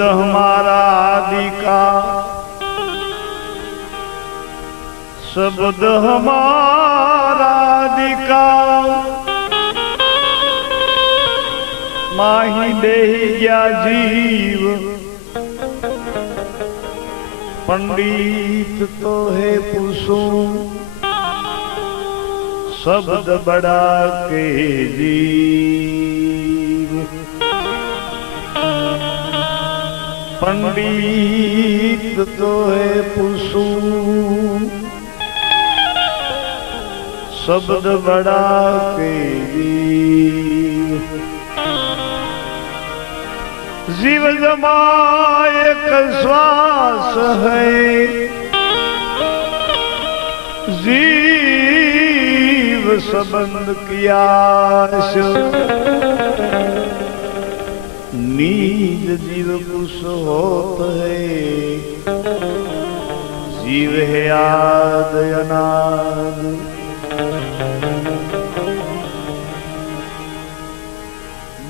शब्द हमारा आदि का, शब्द हमारा आदि का, माही देहि गया जीव। पंडित तो है पुसु, शब्द बड़ा के जीव। पंडित तो है पुसु, शब्द बड़ा के जीव। जीव जमा एक श्वास है, जीव संबंध किया नींद जीव कुछ होत है। जीव है आद अनाद,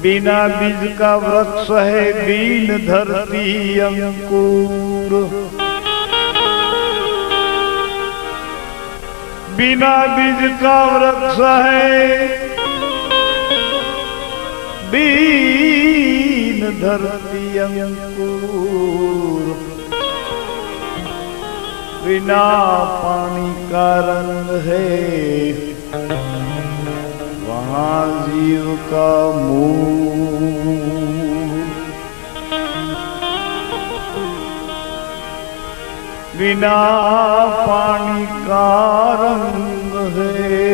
बिना बीज का वृक्ष है बीन धरती अंकुर। बिना बीज का वृक्ष है बीन धरती अंकुर। बिना पानी का रंग है वहाँ जीव का मूल। बिना पानी का रंग है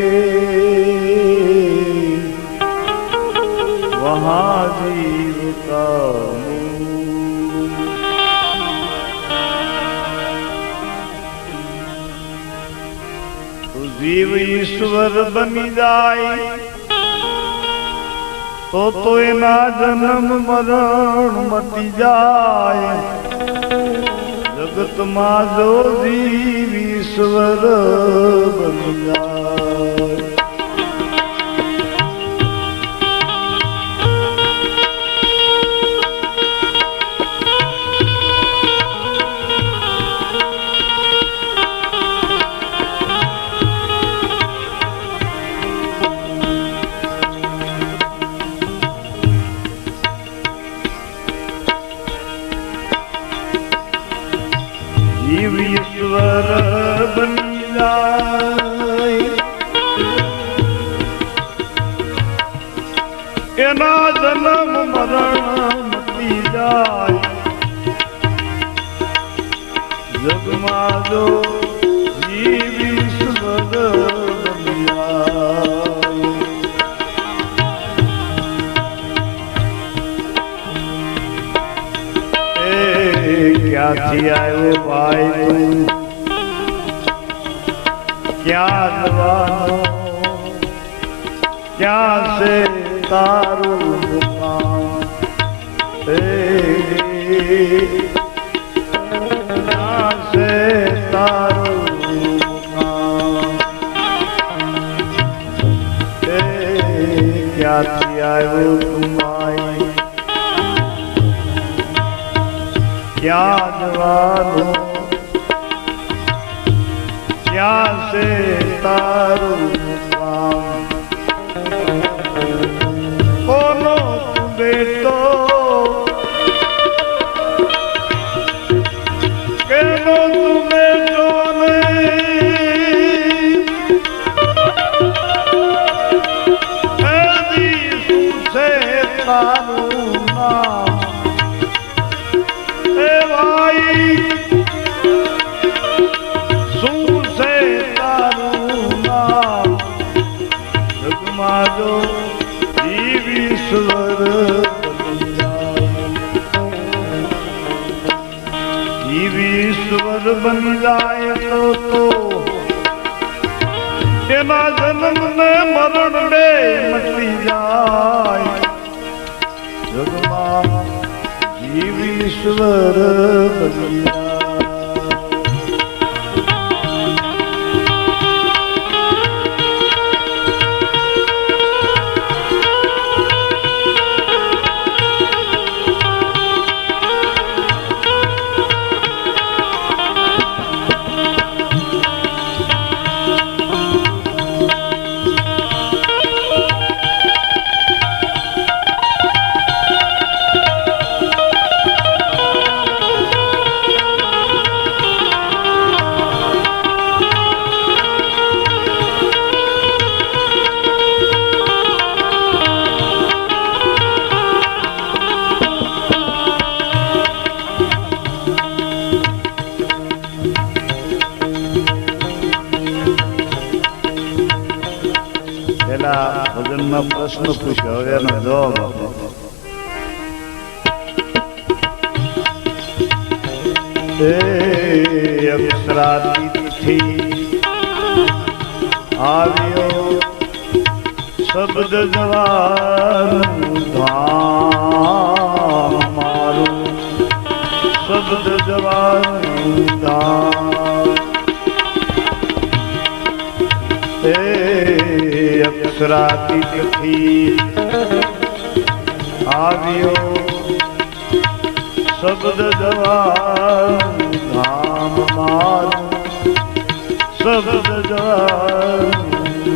वहाँ जीव का मूल। तो जीव ईश्वर बनी जाए तो ना जन्म मरण मटी जाए। जगत मां जो जीव ईश्वर बनी जाए। जीव ईश्वर बनी जाए, ना जन्म मरण मटी जाए। जग मां जो जीव ईश्वर बनी जाए। क्या थी आयो भाई क्या जवानो, क्या से तारू दुकान। क्या से तारू दुकान। क्या थी आयो तुम आई क्या जवानो, क्या से तारू काम। कोनो बेटो केनो तुम्हें जोने, ऐसी से तारू नाम। जीव ईश्वर बनी जाए। जीव ईश्वर बन जाए तो ना जन्म ने मरण में मटी जाए। जग मां जीव ईश्वर बनी जाए। તમે પ્રશ્ન પૂછ્યો હવે એનો જવાબ આપો. અક્ષરાતીતથી આવ્યો શબ્દ જવાનું ધામ મારું, શબ્દ જવાનું ધામ. અક્ષરાતીતથી આવ્યો શબ્દ જવાનું ધામ મારું, શબ્દ જવાનું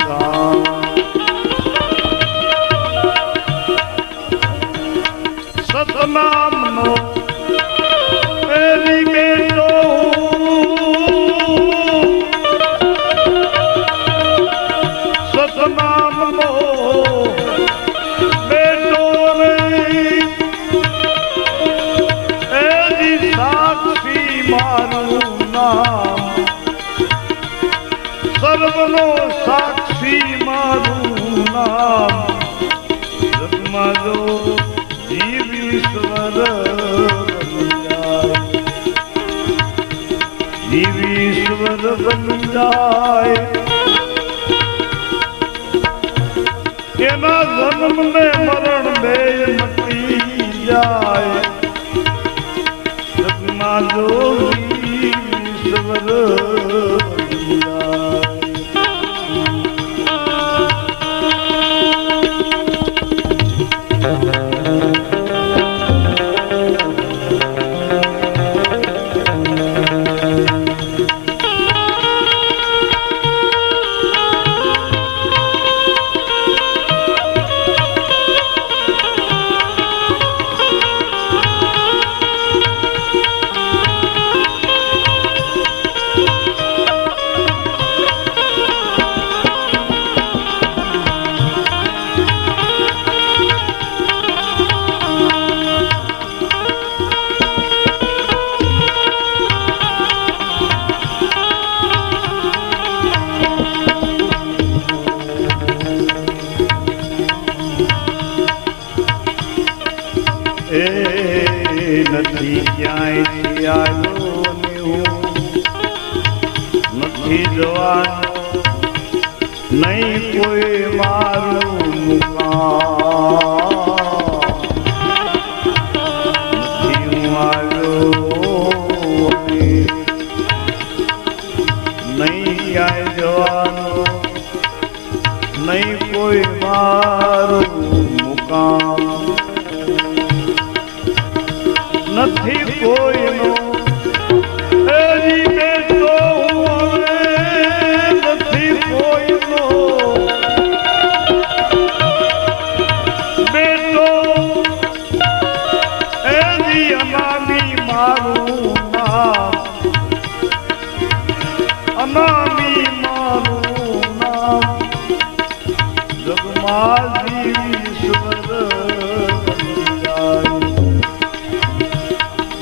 ધામ. સતનામનો પેલી બેટો સતનામનો બેટો એની સાક્ષી મારું નામ, સર્વનો સાક્ષી મારું નામ. જગમાં જો જીવ ઈશ્વર બની જાય, જીવ ઈશ્વર બની જાય, એના જન્મ ને મરણ બે મટી જાય. જગમાં જો જીવ ઈશ્વર બની જાય. નથી ક્યાંયથી આવ્યો ને હું નથી જવાનો, નહીં કોઈ મારું મુકામ. નથી હું આવ્યો નહીં ક્યાંય જવાનો, નહીં કોઈ મારું મુકામ. નથી કોઈનો એની બેટો હવે, નથી કોઈનો બેટો એની અનામી મારું નામ, અનામી મારું નામ. જગમાં જીવ ઈશ્વર બની જાય,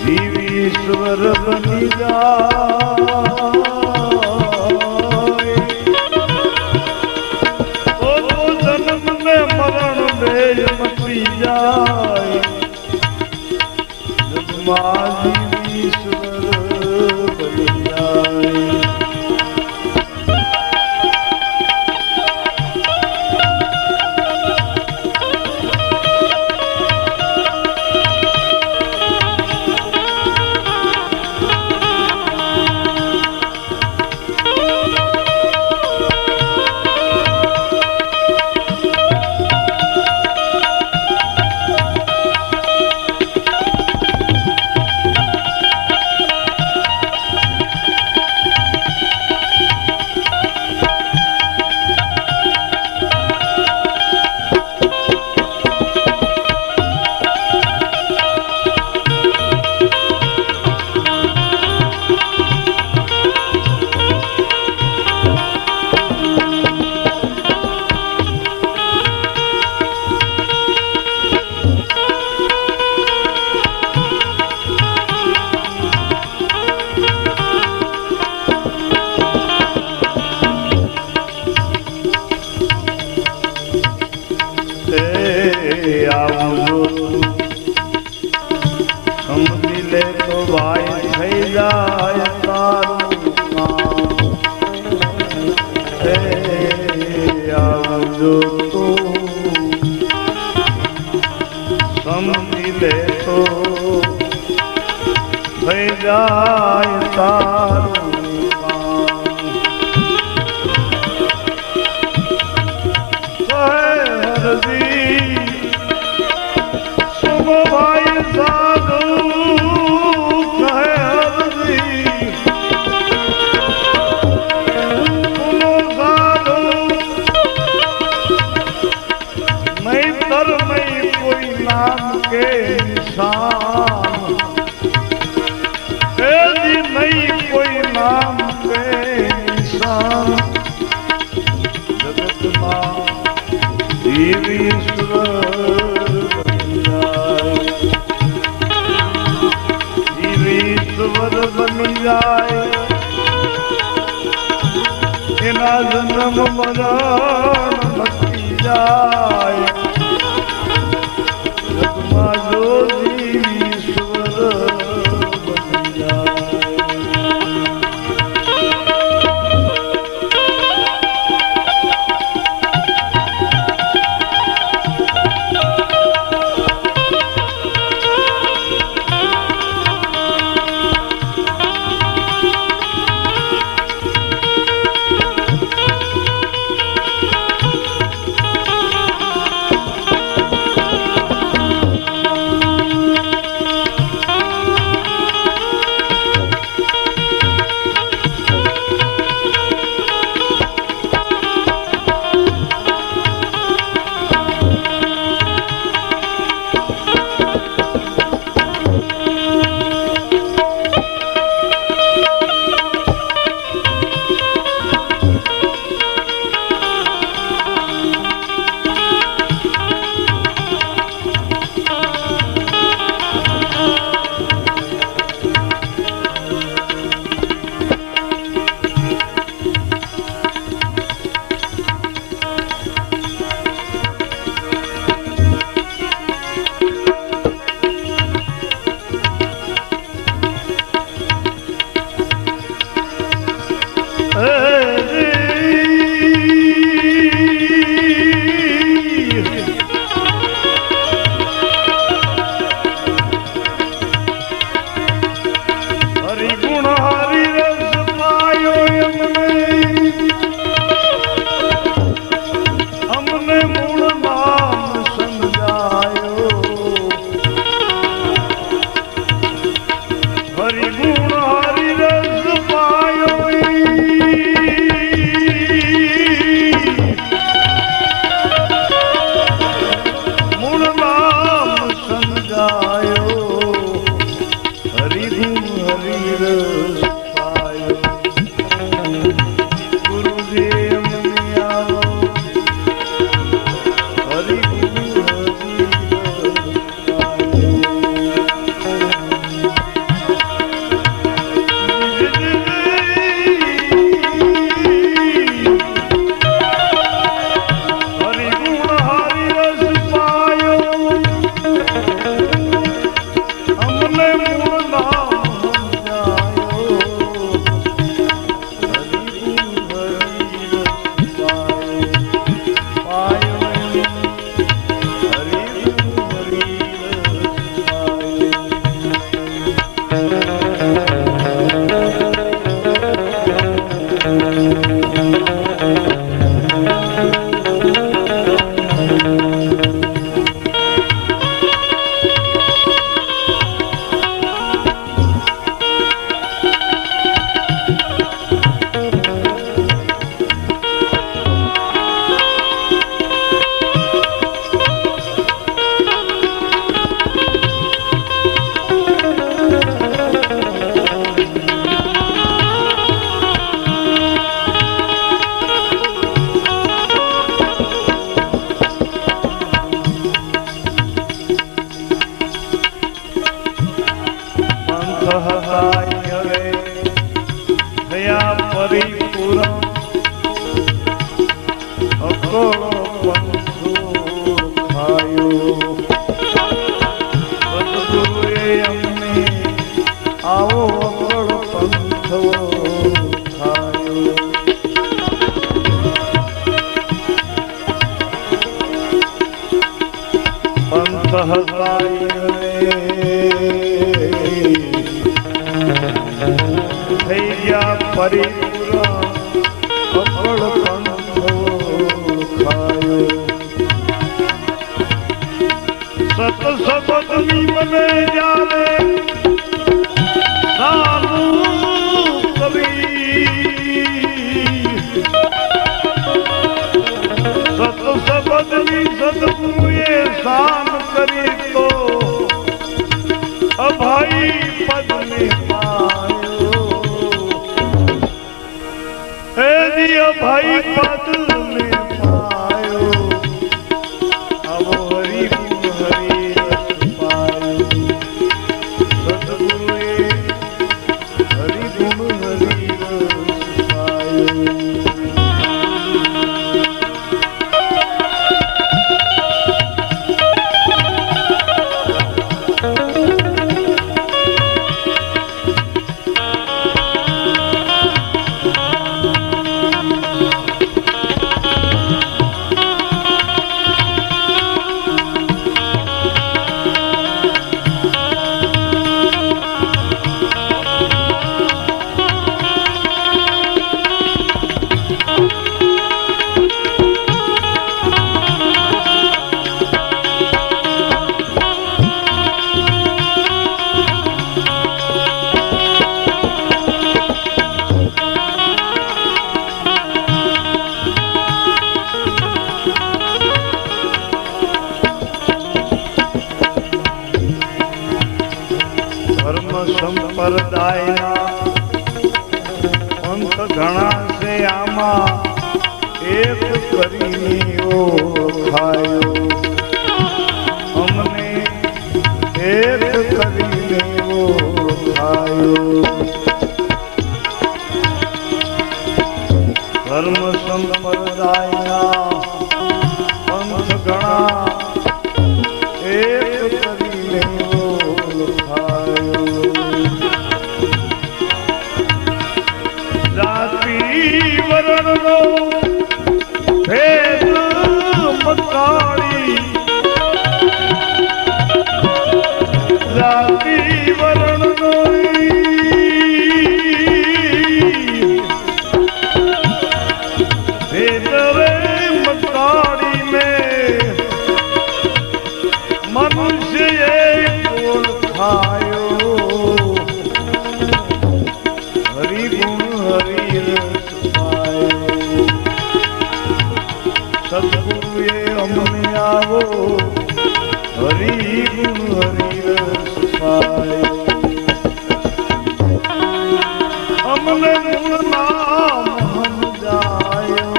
જીવ ઈશ્વર બની જાય. ઓ જન્મ ને મરણ બે મટી જાય. જગમાં જીવ ઈશ્વર બની જાય. લે તો ભાઈ થઈ જાય તારું કામ હે આવજો તું સમજી લે તો થઈ જાય તારું ભાઈ સાધુ નહીતર નહીં કોઈ નામ કે નિશાન નહીં કોઈ નામ કે નિશાન જગતમાં ઈશ્વર બની જાય એના જન્મ મરણ ભક્તિ જાય જગમાં જો ઈશ્વર બની જાય આવો અકળ પંથો થાય. પંથ હતાય થઈ ગયા પરિપૂર્ણ અકળ પંથો ખાયો. સત સબદની મને જાણે સારું કરી સત સબદની સદગુરુએ શાન કરી તો અભાઈ પદને પાયો. હે દિય ભાઈ પદને પાયો. આવો હરિ સંપ્રદાયના પંથ ઘણા છે આમાં એક કરીને ઓળખાયો. અમને એક કરીને ઓળખાયો. ધર્મ સંપ્રદાયના પંથ ઘણા એક કરીને ઓળખાયો. વર્ણનો ભેદ મટાડી જાતિ વર્ણનો ભેદ રે મટાડી મેં મનુષ્ય એક ઓળખાયો. હરિગુણ હરિ સદગુરુએ અમને આવો હરિ ગુણ હરિ રસ પાયો. અમને ગુણ નામ સમજાયો.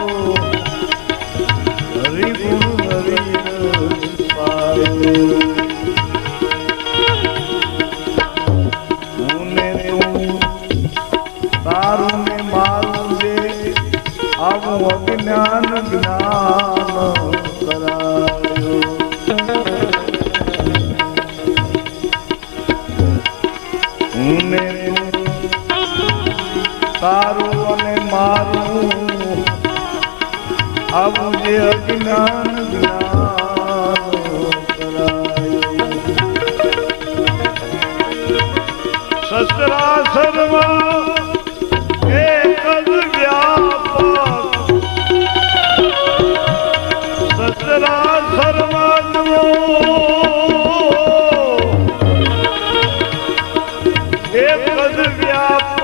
હરિ ગુણ હરિ રસ પાયો. હું ને તું તારું ને મારું જે આવું અજ્ઞાન જ્ઞાન કરાયો. હું ને તારું અને મારું આવું જે અજ્ઞાન જ્ઞાન કરાયો. સસરાસરમાં એક જ વ્યાપક સસરાસરમાંનો એક જ વ્યાપક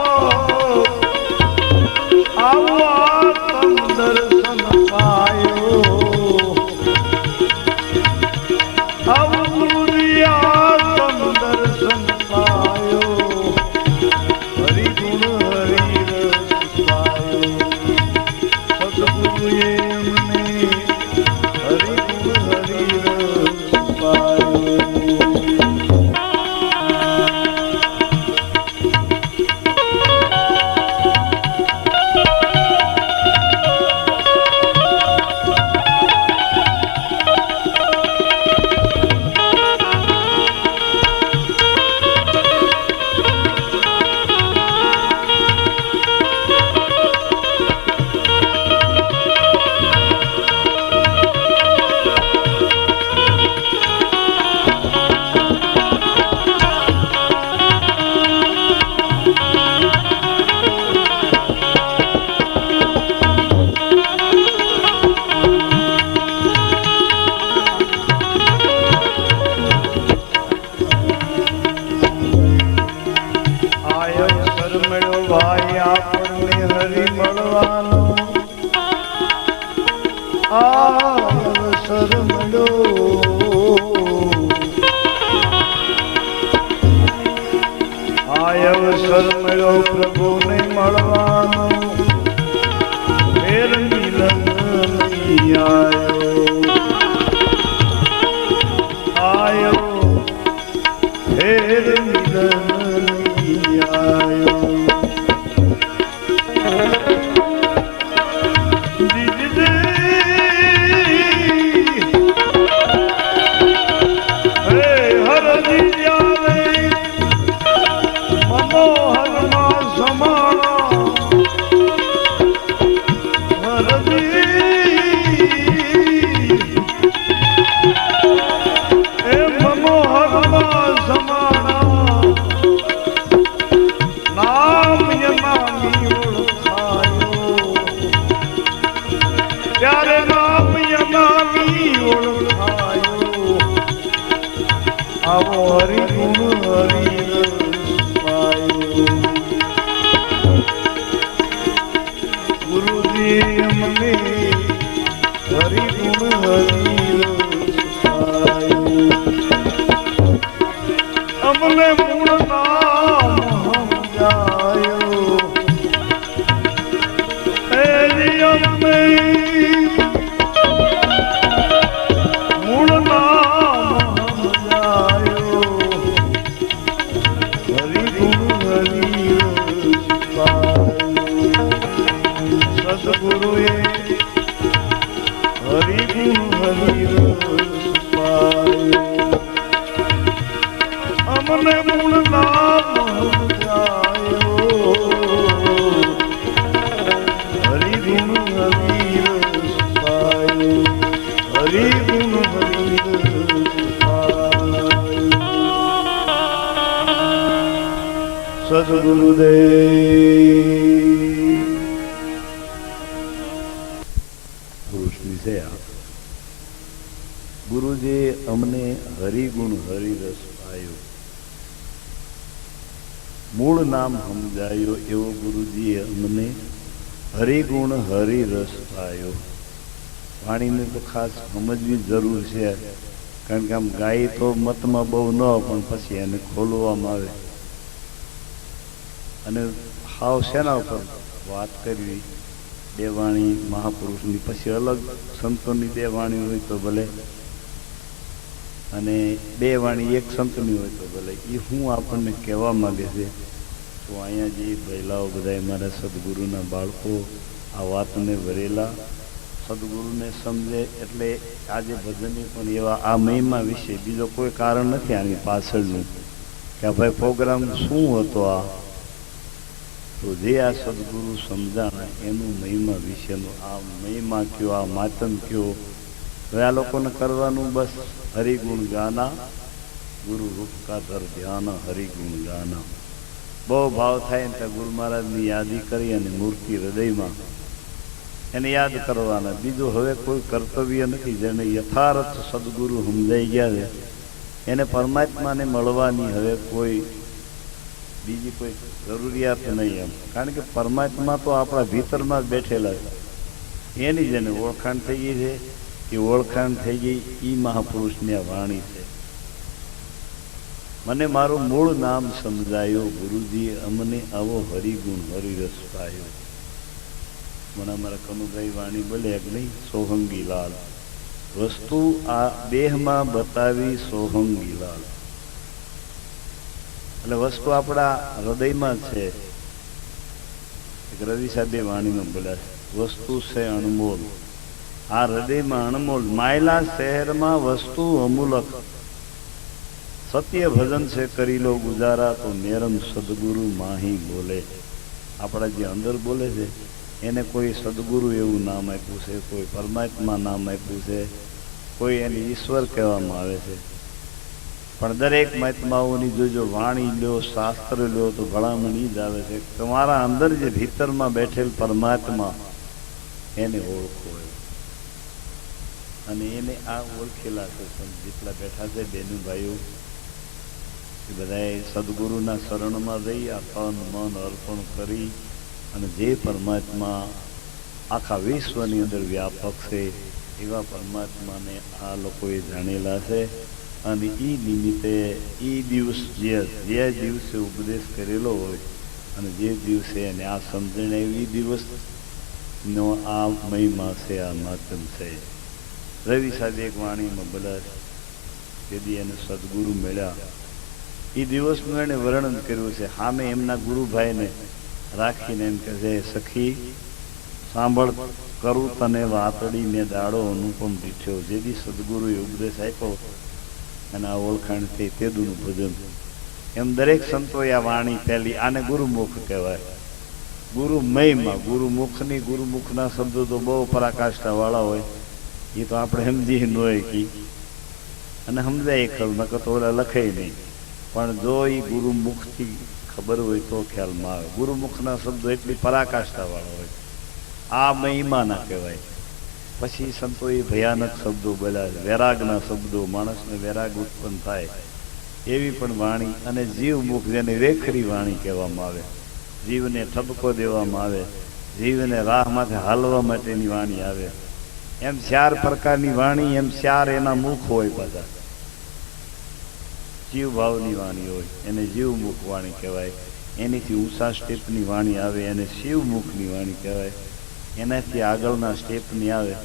આવા તમ દર્શન પાયો. આવું તમ દર્શન પાયો. હરિ ગુણ હરિ રસ પાયો. સદગુરુએ અમને હરિ ગુણ હરિ રસ પાયો. ભાઈ આપણને હરી મળવાનો આ અવસર મળ્યો. આ અવસર મળ્યો પ્રભુને મળવાનો, ફેર મિલન નહીં આયો, ફેર મિલન નહીં આયો. આવો હરિગુણ હરિરસ પાયો. ગુરુજી અમને હરિગુણ હરિરસ પાયો. અમને મૂળ નામ સમજાયો, એની અમને મૂળ નામ સમજાયો. હરિગુણ હરિરસ પાયો. સદગુરુએ હરિગુણ હરિરસ પાયો. અમને મૂળ નામ સમજાયો. હરિગુણ હરિરસ પાયો. હરિગુણ હરિરસ પાયો. સદગુરુદેવ પુરુષની છે આ. ગુરુજી અમને હરિગુણ હરિરસ પાયો, મૂળ નામ સમજાયો એવો ગુરુજીએ અમને હરિગુણ હરિરસ પાયો. વાણીને તો ખાસ સમજવી જરૂર છે, કારણ કે આમ ગાય તો મતમાં બહુ ન પણ પછી એને ખોલવામાં આવે અને હાવ શેના ઉપર વાત કરવી. બે વાણી મહાપુરુષની, પછી અલગ સંતોની બે વાણી હોય તો ભલે, અને બે વાણી એક સંતની હોય તો ભલે. એ શું આપણને કહેવા માગે છે તો અહીંયા જે બહેલાઓ બધા મારા સદગુરુના બાળકો આ વાતને ભરેલા સદગુરુને સમજે એટલે આજે ભજનની પણ એવા આ મહિમા વિશે બીજો કોઈ કારણ નથી આની પાછળનું કે આ ભાઈ પ્રોગ્રામ શું હતો. આ તો જે આ સદગુરુ સમજાણા એનું મહિમા વિશેનું આ મહિમા કયો, આ માતમ કયો. હવે આ લોકોને કરવાનું બસ હરિગુણ ગાના, ગુરુ રૂપકાધર ધ્યાન હરિગુણ ગાના. બહુ ભાવ થાય ને ત્યાં ગુરુ મહારાજની યાદી કરી અને મૂર્તિ હૃદયમાં એને યાદ કરવાના. બીજું હવે કોઈ કર્તવ્ય નથી. જેને યથાર્થ સદગુરુ સમજાઈ ગયા છે એને પરમાત્માને મળવાની હવે કોઈ બીજી કોઈ જરૂરિયાત નહીં એમ. કારણ કે પરમાત્મા તો આપણા ભીતરમાં જ બેઠેલા છે. એની જેને ઓળખાણ થઈ ગઈ છે એ ઓળખાણ થઈ ગઈ એ મહાપુરુષની આ વાણી છે. મને મારું મૂળ નામ સમજાયો, ગુરુજી અમને આવો હરિગુણ હરિરસ પાયો. મને અમારા કનુભાઈ વાણી બોલે કે નહીં, સોહંગી લાલ વસ્તુ આ દેહમાં બતાવી સોહંગી લાલ. એટલે વસ્તુ આપણા હૃદયમાં છે. એક રવિ સાહેબે વાણીમાં બોલ્યા છે, વસ્તુ છે અણમોલ, આ હૃદયમાં અણમોલ. માયલા શહેરમાં વસ્તુ અમૂલક, સત્ય ભજન છે કરી લો ગુજારા, તો મેરમ સદગુરુ માહી બોલે. આપણા જે અંદર બોલે છે એને કોઈ સદગુરુ એવું નામ આપ્યું છે, કોઈ પરમાત્મા નામ આપ્યું છે, કોઈ એને ઈશ્વર કહેવામાં આવે છે. પણ દરેક મહાત્માઓની જો વાણી લ્યો, શાસ્ત્ર લ્યો તો ભલામણ જ આવે છે તમારા અંદર જે ભીતરમાં બેઠેલ પરમાત્મા એને ઓળખો. અને એને આ ઓળખેલા છે જેટલા બેઠા છે બેનું ભાઈઓ, એ બધાએ સદગુરુના શરણમાં જઈ આ તન મન અર્પણ કરી અને જે પરમાત્મા આખા વિશ્વની અંદર વ્યાપક છે એવા પરમાત્માને આ લોકોએ જાણેલા છે. અને એ નિમિત્તે એ દિવસ જે દિવસે ઉપદેશ કરેલો હોય અને જે દિવસે એને આ સમજણ એવી દિવસનો આ મહિમા છે, આ માધ્યમ છે. રવિ સાહેબ એક વાણીમાં બોલ્યા તેથી એને સદગુરુ મળ્યા એ દિવસનું એને વર્ણન કર્યું છે. સામે એમના ગુરુભાઈને રાખીને એમ કહે છે, સખી સાંભળ, કરું તને વાતડીને દાડો અનુપમ દીઠ્યો. જેથી સદગુરુએ ઉપદેશ આપ્યો અને આ ઓળખાણ થઈ તેદુનું ભજન. એમ દરેક સંતોએ આ વાણી પહેલી આને ગુરુમુખ કહેવાય. ગુરુ મહિમા ગુરુમુખના શબ્દો તો બહુ પરાકાષ્ઠા વાળા હોય, એ તો આપણે સમજી ન હોય કી અને સમજાય ખરું, નકર તો ઓલા લખે નહીં. પણ જો એ ગુરુમુખથી ખબર હોય તો ખ્યાલમાં આવે. ગુરુમુખના શબ્દો એટલી પરાકાષ્ઠા વાળા હોય, આ મહિમા ના કહેવાય. પછી સંતોએ ભયાનક શબ્દો બોલ્યા, વૈરાગના શબ્દો, માણસને વૈરાગ ઉત્પન્ન થાય એવી પણ વાણી. અને જીવમુખ જેને વેખરી વાણી કહેવામાં આવે, જીવને ઠપકો દેવામાં આવે, જીવને રાહમાંથી હાલવા માટેની વાણી આવે. એમ 4 પ્રકારની વાણી, એમ 4 એના મુખ હોય. પાછા જીવ ભાવની વાણી હોય એને જીવમુખ વાણી કહેવાય. એનીથી ઊંચા સ્ટેપની વાણી આવે એને શિવમુખની વાણી કહેવાય. એનાથી આગળના સ્ટેપની આવે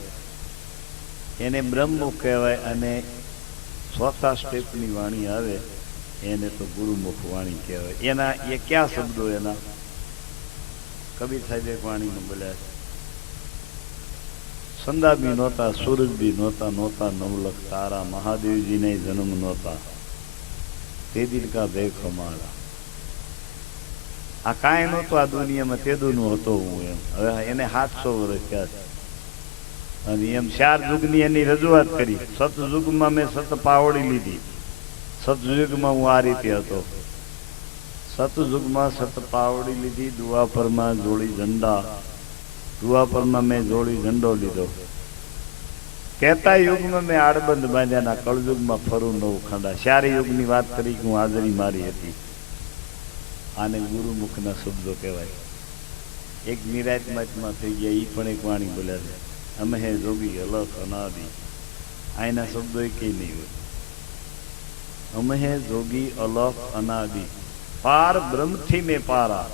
એને બ્રહ્મમુખ કહેવાય. અને ચોથા સ્ટેપની વાણી આવે એને તો ગુરુમુખ વાણી કહેવાય. એના એ ક્યાં શબ્દો એના? કબીર સાહેબ એક વાણીમાં બોલ્યા છે, સંદાબી નહોતા, સૂરજ બી નહોતા, નહોતા નવલખ તારા, મહાદેવજીને જન્મ નહોતા, તે દિલ કા દેખ અમારા. આ કાંઈ નહોતું આ દુનિયામાં, તેદુનું હતો હું. એમ હવે એને 700 વર્ષ થયા છે. અને એમ 4 યુગની એની રજૂઆત કરી. સતયુગમાં મેં સત પાવડી લીધી. સતયુગમાં હું આ રીતે હતો. સતયુગમાં સત પાવડી લીધી, દ્વાપરમાં જોડી ઝંડા, દ્વાપરમાં મેં જોડી ઝંડો લીધો. કહેતા યુગમાં મેં આડબંધ બાંધ્યાના, કળયુગમાં ફરું નવ ખંડા. 4 યુગની વાત કરી કે હું હાજરી મારી હતી. આને ગુરુમુખના શબ્દો કહેવાય. એક નિરાત્માત્મા થઈ ગયા, એ પણ એક વાણી બોલ્યા છે, અમે હે જોગી અલખ અનાદિ. આના શબ્દો એ કઈ નહીં હોય. અમે હે જોગી અલખ અનાદિ, પાર બ્રહ્મથી મેં પારા,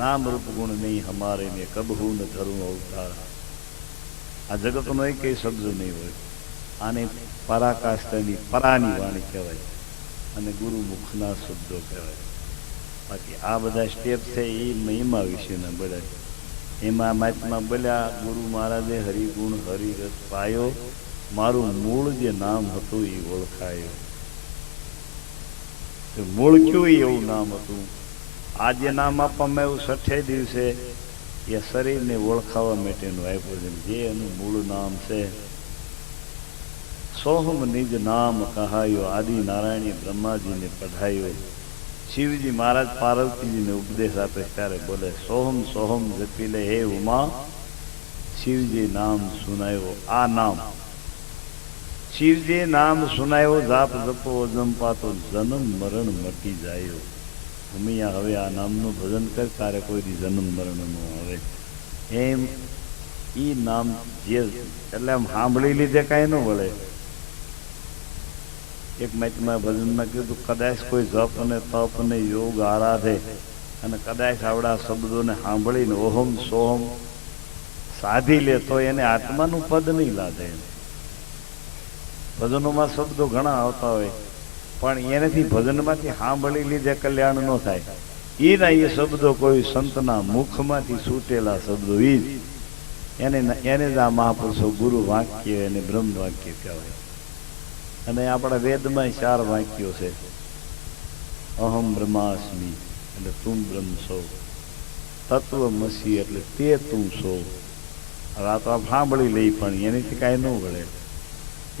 નામ રૂપ ગુણ નહીં હમારે મેં કબહુ ન ધરું અવતાર. આ જગતનો એક કઈ શબ્દ નહીં હોય. આને પરાકાષ્ઠાની પરાની વાણી કહેવાય અને ગુરુમુખના શબ્દો કહેવાય. બાકી આ બધા સ્ટેપ છે એ મહિમા વિશેના બોલ્યા. એમાં મહાત્મા બોલ્યા, ગુરુ મહારાજે હરિગુણ હરિરસ પાયો, મારું મૂળ જે નામ હતું એ ઓળખાયો. મૂળ કયું એવું નામ હતું? આ જે નામ આપવામાં આવ્યું 6 દિવસે એ શરીરને ઓળખાવા માટેનું આપ્યું છે. જે એનું મૂળ નામ છે, સોહમ નિજ નામ કહાયો, આદિ નારાયણી બ્રહ્માજીને પઢાયો. શિવજી મહારાજ પાર્વતીજીને ઉપદેશ આપે ત્યારે બોલે, સોહમ સોહમ જપી લે હે ઉમા, શિવજી નામ સુનાયો. આ નામ શિવજી નામ સુનાયો, જાપ જપો અજંપાતો, જન્મ મરણ મટી જાયો. ઉમિયા હવે આ નામનું ભજન કર, તારે કોઈ જન્મ મરણ ન આવે. એમ ઈ નામ જે એટલે આમ સાંભળી લીધે કાંઈ ન વળે. એક મહાત્મા ભજનમાં કીધું, કદાચ કોઈ જપ અને તપ અને યોગ આરાધે અને કદાચ આવડા શબ્દોને સાંભળીને ઓહમ સોહમ સાધી લે તો એને આત્માનું પદ નહીં લાગે. ભજનોમાં શબ્દો ઘણા આવતા હોય પણ એનાથી ભજનમાંથી સાંભળી લીધે કલ્યાણ ન થાય. એના એ શબ્દો કોઈ સંતના મુખમાંથી છૂટેલા શબ્દો એને જ આ મહાપુરુષો ગુરુ વાક્ય અને બ્રહ્મ વાક્ય કહેવાય. અને આપણા વેદમાં 4 વાક્યો છે. અહમ બ્રહ્માસ્મિ એટલે તું બ્રહ્મ છો, તત્વમસી એટલે તે તું છો. હવે આ તો આપ સાંભળી લઈ પણ એનાથી કાંઈ ન વળે.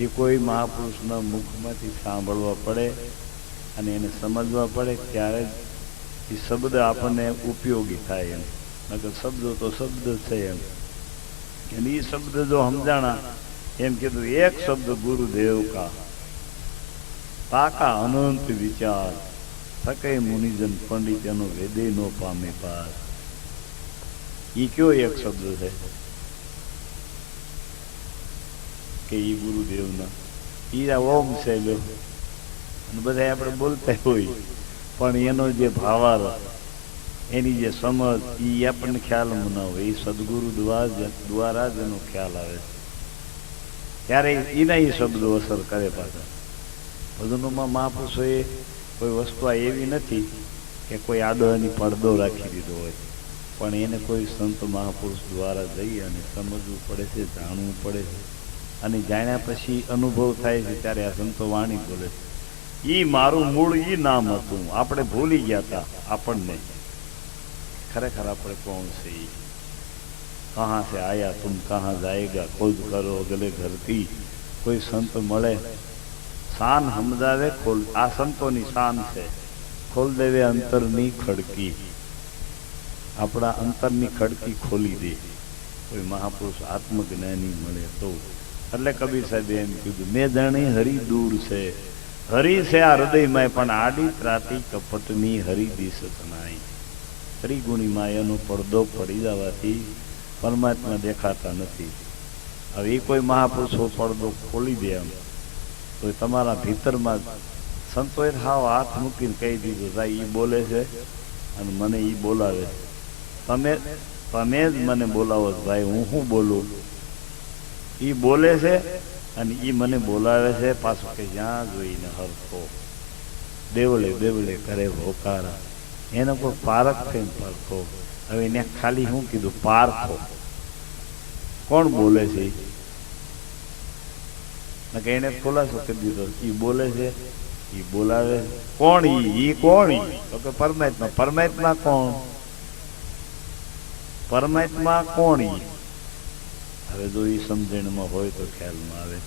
એ કોઈ મહાપુરુષના મુખમાંથી સાંભળવા પડે અને એને સમજવા પડે ત્યારે જ એ શબ્દ આપણને ઉપયોગી થાય. એમ નકર શબ્દો તો શબ્દ છે. એમ અને એ શબ્દ જો સમજાણા, એમ કીધું એક શબ્દ ગુરુદેવ કા, પાકા અનંત વિચાર થકે મુનિજન પંડિત એનો વેદે નો પામે પાર. ઈ કયો એક શબ્દ છે કે ઈ ગુરુદેવના ઈ ઓમ છે લ્યો, અને બધા આપણે બોલતા હોય પણ એનો જે ભાવાર્થ એની જે સમજ ઈ આપણને ખ્યાલ ના હોય. એ સદગુરુ દ્વારા જ એનો ખ્યાલ આવે છે, ત્યારે એના એ શબ્દો અસર કરે. પાછા ભજનોમાં મહાપુરુષોએ કોઈ વસ્તુ એવી નથી કે કોઈ આડોની પડદો રાખી દીધો હોય, પણ એને કોઈ સંત મહાપુરુષ દ્વારા જઈ અને સમજવું પડે છે, જાણવું પડે છે, અને જાણ્યા પછી અનુભવ થાય છે ત્યારે આ સંતો વાણી બોલે છે. ઈ મારું મૂળ ઈ નામ હતું, આપણે ભૂલી ગયા હતા આપણને ખરેખર આપણે કોણ છે. ઈ કહાં સે આયા તુમ કહાં જાએગા, ખોજ કરો અગલે ઘરથી. કોઈ સંત મળે શાન સમજાવે, ખોલ આ સંતોની શાન છે. ખોલ દેવે અંતરની ખડકી, આપણા અંતરની ખડકી ખોલી દે કોઈ મહાપુરુષ આત્મજ્ઞાની મળે તો. એટલે કબીર સાહેબે એમ કીધું, મેં જાણી હરી દૂર છે, હરી છે આ હૃદયમાં પણ આડી ત્રાતી કપટની હરી દિશત નાઈ. ત્રિગુણી માયાનો પડદો પડી જવાથી પરમાત્મા દેખાતા નથી. હવે એ કોઈ મહાપુરુષો પડદો ખોલી દે એમ તો તમારા ભીતરમાં સંતોએ હાવ હાથ મૂકીને કહી દીધું, ભાઈ એ બોલે છે અને મને એ બોલાવે છે, તમે જ મને બોલાવો ભાઈ, હું શું બોલું? એ બોલે છે અને એ મને બોલાવે છે. પાછું કે જ્યાં જોઈને હરખો દેવળે દેવળે કરે હોકારા, એનો કોઈ પારખ છે ને પારખો. હવે એને ખાલી શું કીધું? પારખો. કોણ બોલે છે? એને ખુલાસો કરી દીધો, ઈ બોલે છે, ઈ બોલાવે. કોણ ઈ કોણ? તો કે પરમાત્મા. પરમાત્મા કોણ? પરમાત્મા કોણ? ઈ હવે જો ઈ સમજણમાં હોય તો ખ્યાલમાં આવે.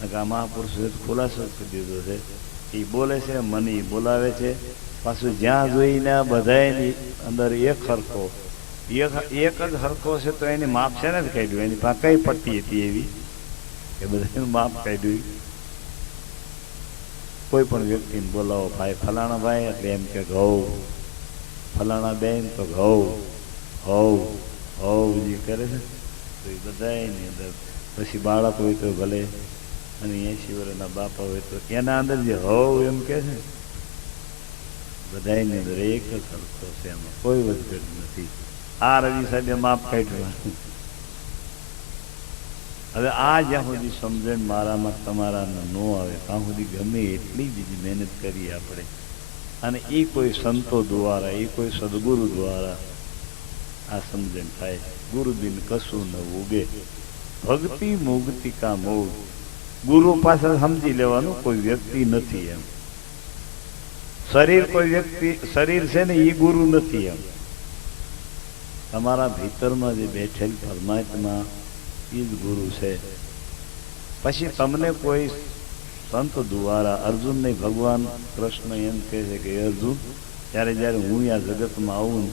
આ મહાપુરુષે ખુલાસો કરી દીધો છે, ઈ બોલે છે, મને ઈ બોલાવે છે. પાછું જ્યાં જોઈને બધાની અંદર એક હરખો, એક જ હરખો છે તો એની માપ છે ને જ કાઢ્યું. એની પાસે કઈ પટ્ટી હતી એવી કે બધાનું માપ કાઢ્યું. કોઈ પણ વ્યક્તિને બોલાવો, ભાઈ ફલાણા ભાઈ, એટલે એમ કે ઘઉં, ફલાણા બેન તો ઘઉં, હવ હવ જે કરે છે તો એ બધાની અંદર. પછી બાળક હોય તો ભલે, અને 80 વર્ષના બાપા હોય તો એના અંદર જે હવ એમ કે છે, બધાની અંદર એક જ સરખો છે, એમાં કોઈ વધઘટ નથી. આ રવિ સાહેબે માપ કાઢ્યું. હવે આ જ્યાં સુધી સમજણ મારામાં તમારા ન આવે ત્યાં સુધી ગમે એટલી બીજી મહેનત કરીએ આપણે, અને એ કોઈ સંતો દ્વારા, એ કોઈ સદગુરુ દ્વારા આ સમજણ થાય. ગુરુબિન કશું ન ઉગે, ભક્તિ મુક્તિ કા મોગ. ગુરુ પાસે સમજી લેવાનું કોઈ વ્યક્તિ નથી એમ. શરીર કોઈ વ્યક્તિ, શરીર છે ને એ ગુરુ નથી એમ. તમારા ભીતરમાં જે બેઠેલ પરમાત્મા એ જ ગુરુ છે. પછી તમને કોઈ સંત દ્વારા, અર્જુનને ભગવાન કૃષ્ણ એમ કહે છે કે અર્જુન, જ્યારે હું આ જગતમાં આવું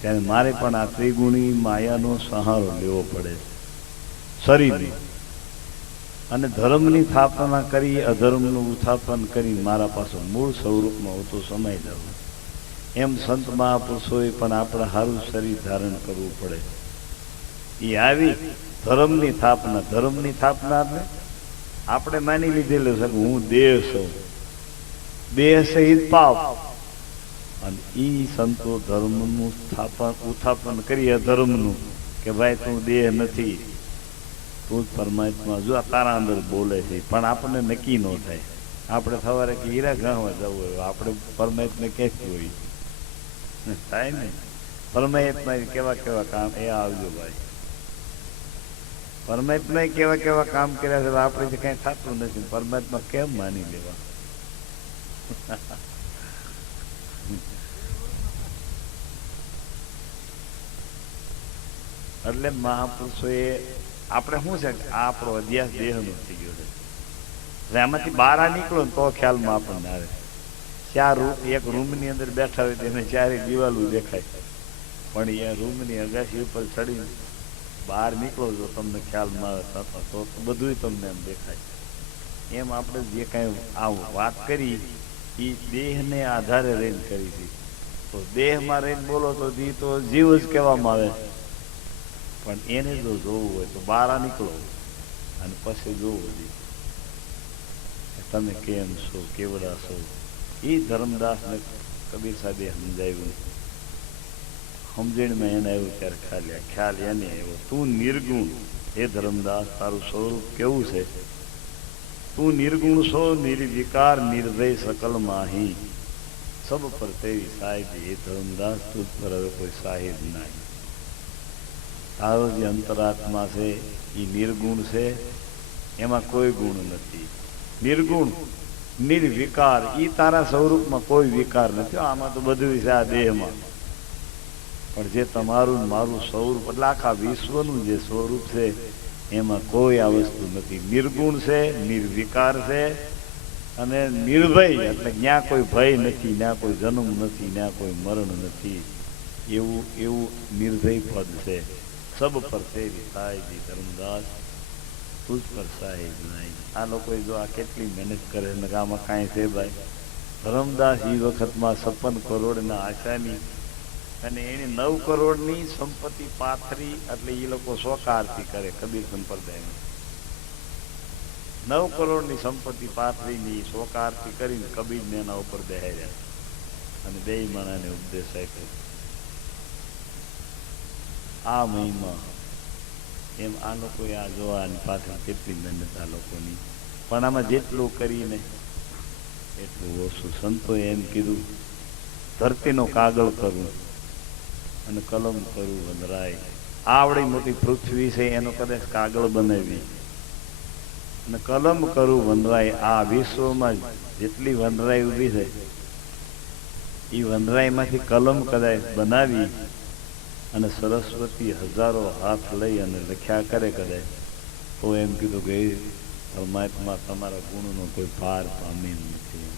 ત્યારે મારે પણ આ ત્રિગુણી માયાનો સહારો લેવો પડે શરીરની, અને ધર્મની સ્થાપના કરી, અધર્મનું ઉત્થાપન કરી મારા પાસે મૂળ સ્વરૂપમાં હું તો સમાઈ જાઉં. એમ સંત મહાપુરુષોએ પણ આપણે સારું શરીર ધારણ કરવું પડે. એ આવી ધર્મની સ્થાપના. ધર્મની સ્થાપના એટલે આપણે માની લીધેલું છે કે હું દેહ છું, દેહ છે એ પાપ, અને ઈ સંતો ધર્મનું ઉત્થાપન કરી અધર્મનું, કે ભાઈ તું દેહ નથી, તું જ પરમાત્મા. જો તારા અંદર બોલે છે, પણ આપણને નક્કી ન થાય. આપણે સવારે કે હીરા ગામમાં જવું હોય, આપણે પરમાત્મા કહેતું હોય થાય ને, પરમાત્મા કેવા કેવા કામ, એ આવજો ભાઈ. પરમાત્મા કેવા કેવા કામ કર્યા છે, આપણે કઈ થતું નથી. પરમાત્મા કેમ માની લેવા? એટલે મહાપુરુષોએ આપણે શું છે કે આપણો અધ્યાસ દેહનો થઈ ગયો છે. એમાંથી બહાર નીકળો ને તો ખ્યાલમાં આપણને આવે. એક રૂમની અંદર બેઠા હોય તેને ચારે દિવાલો દેખાય, પણ એ રૂમની અગાશી ઉપર ચડીને બહાર નીકળો તો તમને ખ્યાલમાં આવે તો બધું તમને એમ દેખાય. એમ આપણે જે કાંઈ આ વાત કરી એ દેહને આધારે રહીને કરી હતી. તો દેહમાં રહીને બોલો તો જીવ જ કહેવામાં આવે. પણ એને જો જોવું હોય તો બહાર નીકળો અને પછી જોવું જોઈએ તમે કેમ છો, કેવડા છો. એ ધર્મદાસને કબીર સાહેબે સમજાવ્યું. સમજણમાં એને આવ્યું ત્યારે ખ્યાલ એને આવ્યો, તું નિર્ગુણ હે ધર્મદાસ, તારું સ્વરૂપ કેવું છે? તું નિર્ગુણ છો, નિર્વિકાર, નિર્ભય, સકલ માહી, સબ પર તેરી સાહેબ. હે ધર્મદાસ, તુજ પર હવે કોઈ સાહેબ નહીં. તારો જે અંતરાત્મા છે એ નિર્ગુણ છે, એમાં કોઈ ગુણ નથી. નિર્ગુણ, નિર્વિકાર, એ તારા સ્વરૂપમાં કોઈ વિકાર નથી. આમાં તો બધું છે આ દેહમાં. પણ જે તમારું મારું સ્વરૂપ એટલે આખા વિશ્વનું જે સ્વરૂપ છે એમાં કોઈ આ વસ્તુ નથી. નિર્ગુણ છે, નિર્વિકાર છે અને નિર્ભય, એટલે ત્યાં કોઈ ભય નથી, ત્યાં કોઈ જન્મ નથી, ત્યાં કોઈ મરણ નથી. એવું નિર્ભય પદ છે. સબ પર તેરી સાહેબી ધર્મદાસ, તુજ પર સાહેબ નહીં. આ લોકોએ જો આ કેટલી મહેનત કરે ને આમાં કાંઈ છે ભાઈ. ધર્મદાસ એ વખતમાં 56 કરોડના આશાની અને એને 9 કરોડની સંપત્તિ પાથરી, એટલે એ લોકો સ્વકારથી કરે કબીર સંપ્રદાયમાં. 9 કરોડની સંપત્તિ પાથરીની સ્વકારથી કરીને કબીરને એના ઉપર બેહાર્યા અને બે માણાને ઉપદેશ આપ્યો. આ મહિમા એમ આ લોકોએ આ જોવાની પાછળ કેટલી મહેનત આ લોકોની. પણ આમાં જેટલું કરીને એટલું ઓછું. સંતોએ એમ કીધું, ધરતીનો કાગળ કરું અને કલમ કરું વનરાય. આવડી મોટી પૃથ્વી છે એનો કદાચ કાગળ બનાવી અને કલમ કરું વનરાય. આ વિશ્વમાં જેટલી વનરાય ઊભી છે એ વનરાયમાંથી કલમ કદાચ બનાવી અને સરસ્વતી હજારો હાથ લઈ અને લખ્યા કરે કદાચ, તો એમ કીધું કે પરમાત્મા તમારા ગુણનો કોઈ પાર પામી નથી.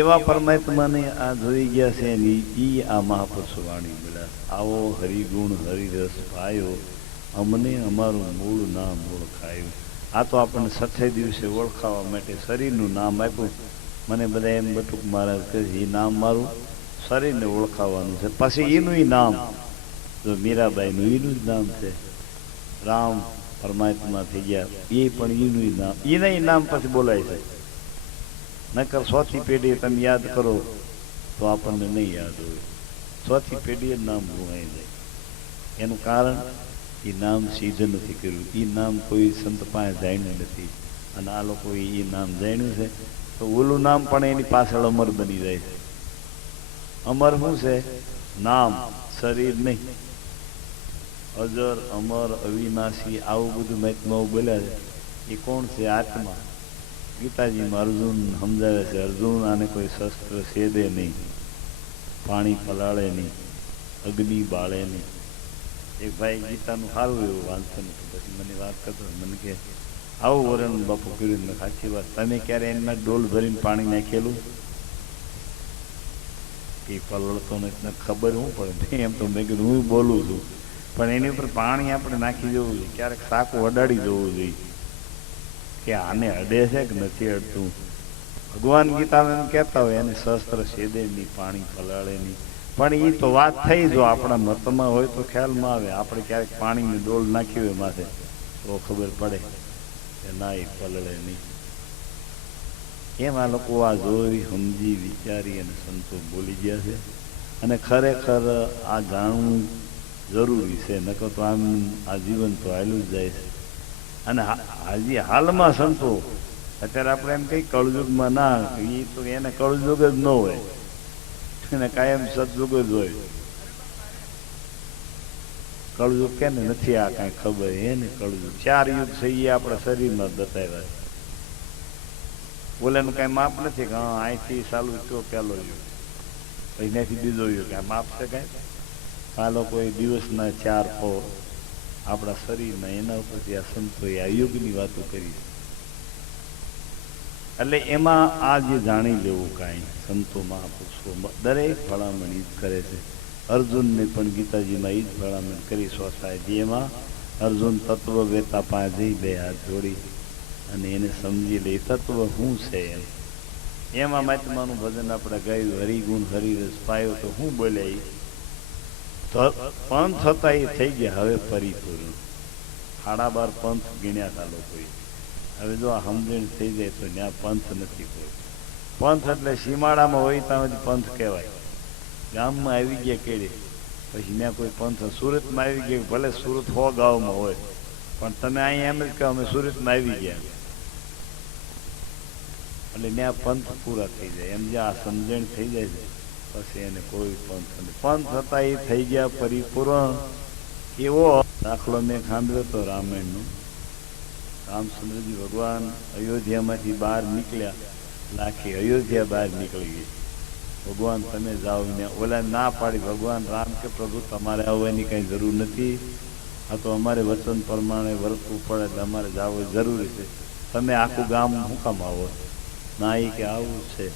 એવા પરમાત્માને આ જોઈ ગયા છે ને ઈ આ મહાપુરુષ વાણી બોલ્યા, આવો હરિગુણ હરિરસ પાયો, અમને અમારું મૂળ નામ ઓળખાયું. આ તો આપણને 6 દિવસે ઓળખાવા માટે શરીરનું નામ આપ્યું. મને બધા એમ બટુક મહારાજ કહે એ નામ મારું શરીરને ઓળખાવાનું છે. પછી એનું નામ જો મીરાબાઈનું એનું જ નામ છે. રામ પરમાત્મા થઈ ગયા એ પણ એનું નામ, એના નામ પછી બોલાય છે. નકર 4થી પેઢી તમે યાદ કરો તો આપણને નહીં યાદ હોય. 4થી પેઢીએ નામ ગુમાઈ જાય. એનું કારણ એ નામ સિદ્ધ નથી કર્યું. એ નામ કોઈ સંત પાસે જાણ્યું નથી અને આ લોકોએ એ નામ જાણ્યું છે તો ઓલું નામ પણ એની પાછળ અમર બની જાય છે. અમર શું છે? નામ, શરીર નહીં. અજર, અમર, અવિનાશી આવું બધું મહાત્માઓ બોલ્યા છે. એ કોણ છે? આત્મા. ગીતાજીમાં અર્જુન સમજાવે છે, અર્જુન આને કોઈ શસ્ત્ર છેદે નહીં, પાણી પલાળે નહીં, અગ્નિ બાળે નહીં. એક ભાઈ ગીતાનું સારું એવું વાંચન હતું. પછી મને વાત કરતો મને કે આવું વરણ બાપુ કર્યું. મેં સાચી વાત. તમે ક્યારે એમના ડોલ ભરીને પાણી નાખેલું? એ પલળતો નથી, ખબર શું પડે. એમ તો મેં કીધું હું બોલું છું પણ એની ઉપર પાણી આપણે નાખી જવું જોઈએ. ક્યારેક સાકું અડાડી જવું જોઈએ કે આને અડે છે કે નથી અડતું. ભગવાન ગીતામાં કહેતા હોય એને શસ્ત્ર છેદે નહીં, પાણી પલાળે નહીં. પણ એ તો વાત થઈ, જો આપણા મતમાં હોય તો ખ્યાલમાં આવે. આપણે ક્યારેક પાણીની ડોલ નાખી હોય માથે તો ખબર પડે કે ના એ પલળે નહીં. એમ આ લોકો આ જોઈ સમજી વિચારી અને સંતો બોલી ગયા છે. અને ખરેખર આ જાણવું જરૂરી છે, નકર તો આમ આ જીવન તો હાલ્યું જ જાય છે. અને હજી હાલમાં સંતો અત્યારે આપણે એમ કઈ કળયુગમાં ના, એ તો એને કળયુગ જ ન હોય, એને કાયમ સદયુગ જ હોય. કળયુગ કે ને નથી આ કાંઈ ખબર એને કળયુગ 4 યુગ છે એ આપણા શરીરમાં બતાવ્યા છે. બોલેનું કાંઈ માપ નથી કે હા અહીંથી ચાલુ તો પહેલો યુગ અહીંયાથી બીજો યુગ, આ માપ છે કાંઈ? આ લોકોએ દિવસના 4 પહોર આપણા શરીરના એના ઉપરથી આ સંતોએ આ યુગની વાતો કરી. એટલે એમાં આ જે જાણી લેવું કાંઈ સંતો મહાપુરુષો દરેક ભલામણ ઈ જ કરે છે. અર્જુનને પણ ગીતાજીમાં ઈ જ ભલામણ કરી સ્વસાય, જેમાં અર્જુન તત્વ વેતા પાસે બે હાથ જોડી અને એને સમજી લે તત્વ શું છે એમાં મહાત્માનું ભજન આપણે ગાયું હરિગુણ હરિરસ પાયો તો હું બોલ્યા પંથ હતા એ થઈ ગયા હવે પરિપૂર્ણ 12.5 પંથ ગણ્યા હતા લોકોએ હવે જો આ સમજણ થઈ જાય તો ત્યાં પંથ નથી કોઈ પંથ એટલે સીમાડામાં હોય ત્યાં જ પંથ કહેવાય ગામમાં આવી ગયા કેળે પછી ત્યાં કોઈ પંથ સુરતમાં આવી ગયા ભલે સુરત 100 ગામમાં હોય પણ તમે અહીંયા એમ જ કહો અમે સુરતમાં આવી ગયા એટલે ત્યાં પંથ પૂરા થઈ જાય એમ જે આ સમજણ થઈ જાય છે પછી એને કોઈ પંથ નથી પંથ હતા એ થઈ ગયા પરિપૂર્ણ એવો દાખલો મેં સાંભળ્યો હતો રામાયણનો રામચંદ્રજી ભગવાન અયોધ્યામાંથી બહાર નીકળ્યા લાખી અયોધ્યા બહાર નીકળી ગઈ ભગવાન તમે જાઓ ને ઓલા ના પાડી ભગવાન રામ કે પ્રભુ તમારે આવવાની કંઈ જરૂર નથી આ તો અમારે વચન પ્રમાણે વર્તવું પડે એટલે અમારે જવું જરૂરી છે તમે આખું ગામ શું કામ આવો ના એ કે આવું છે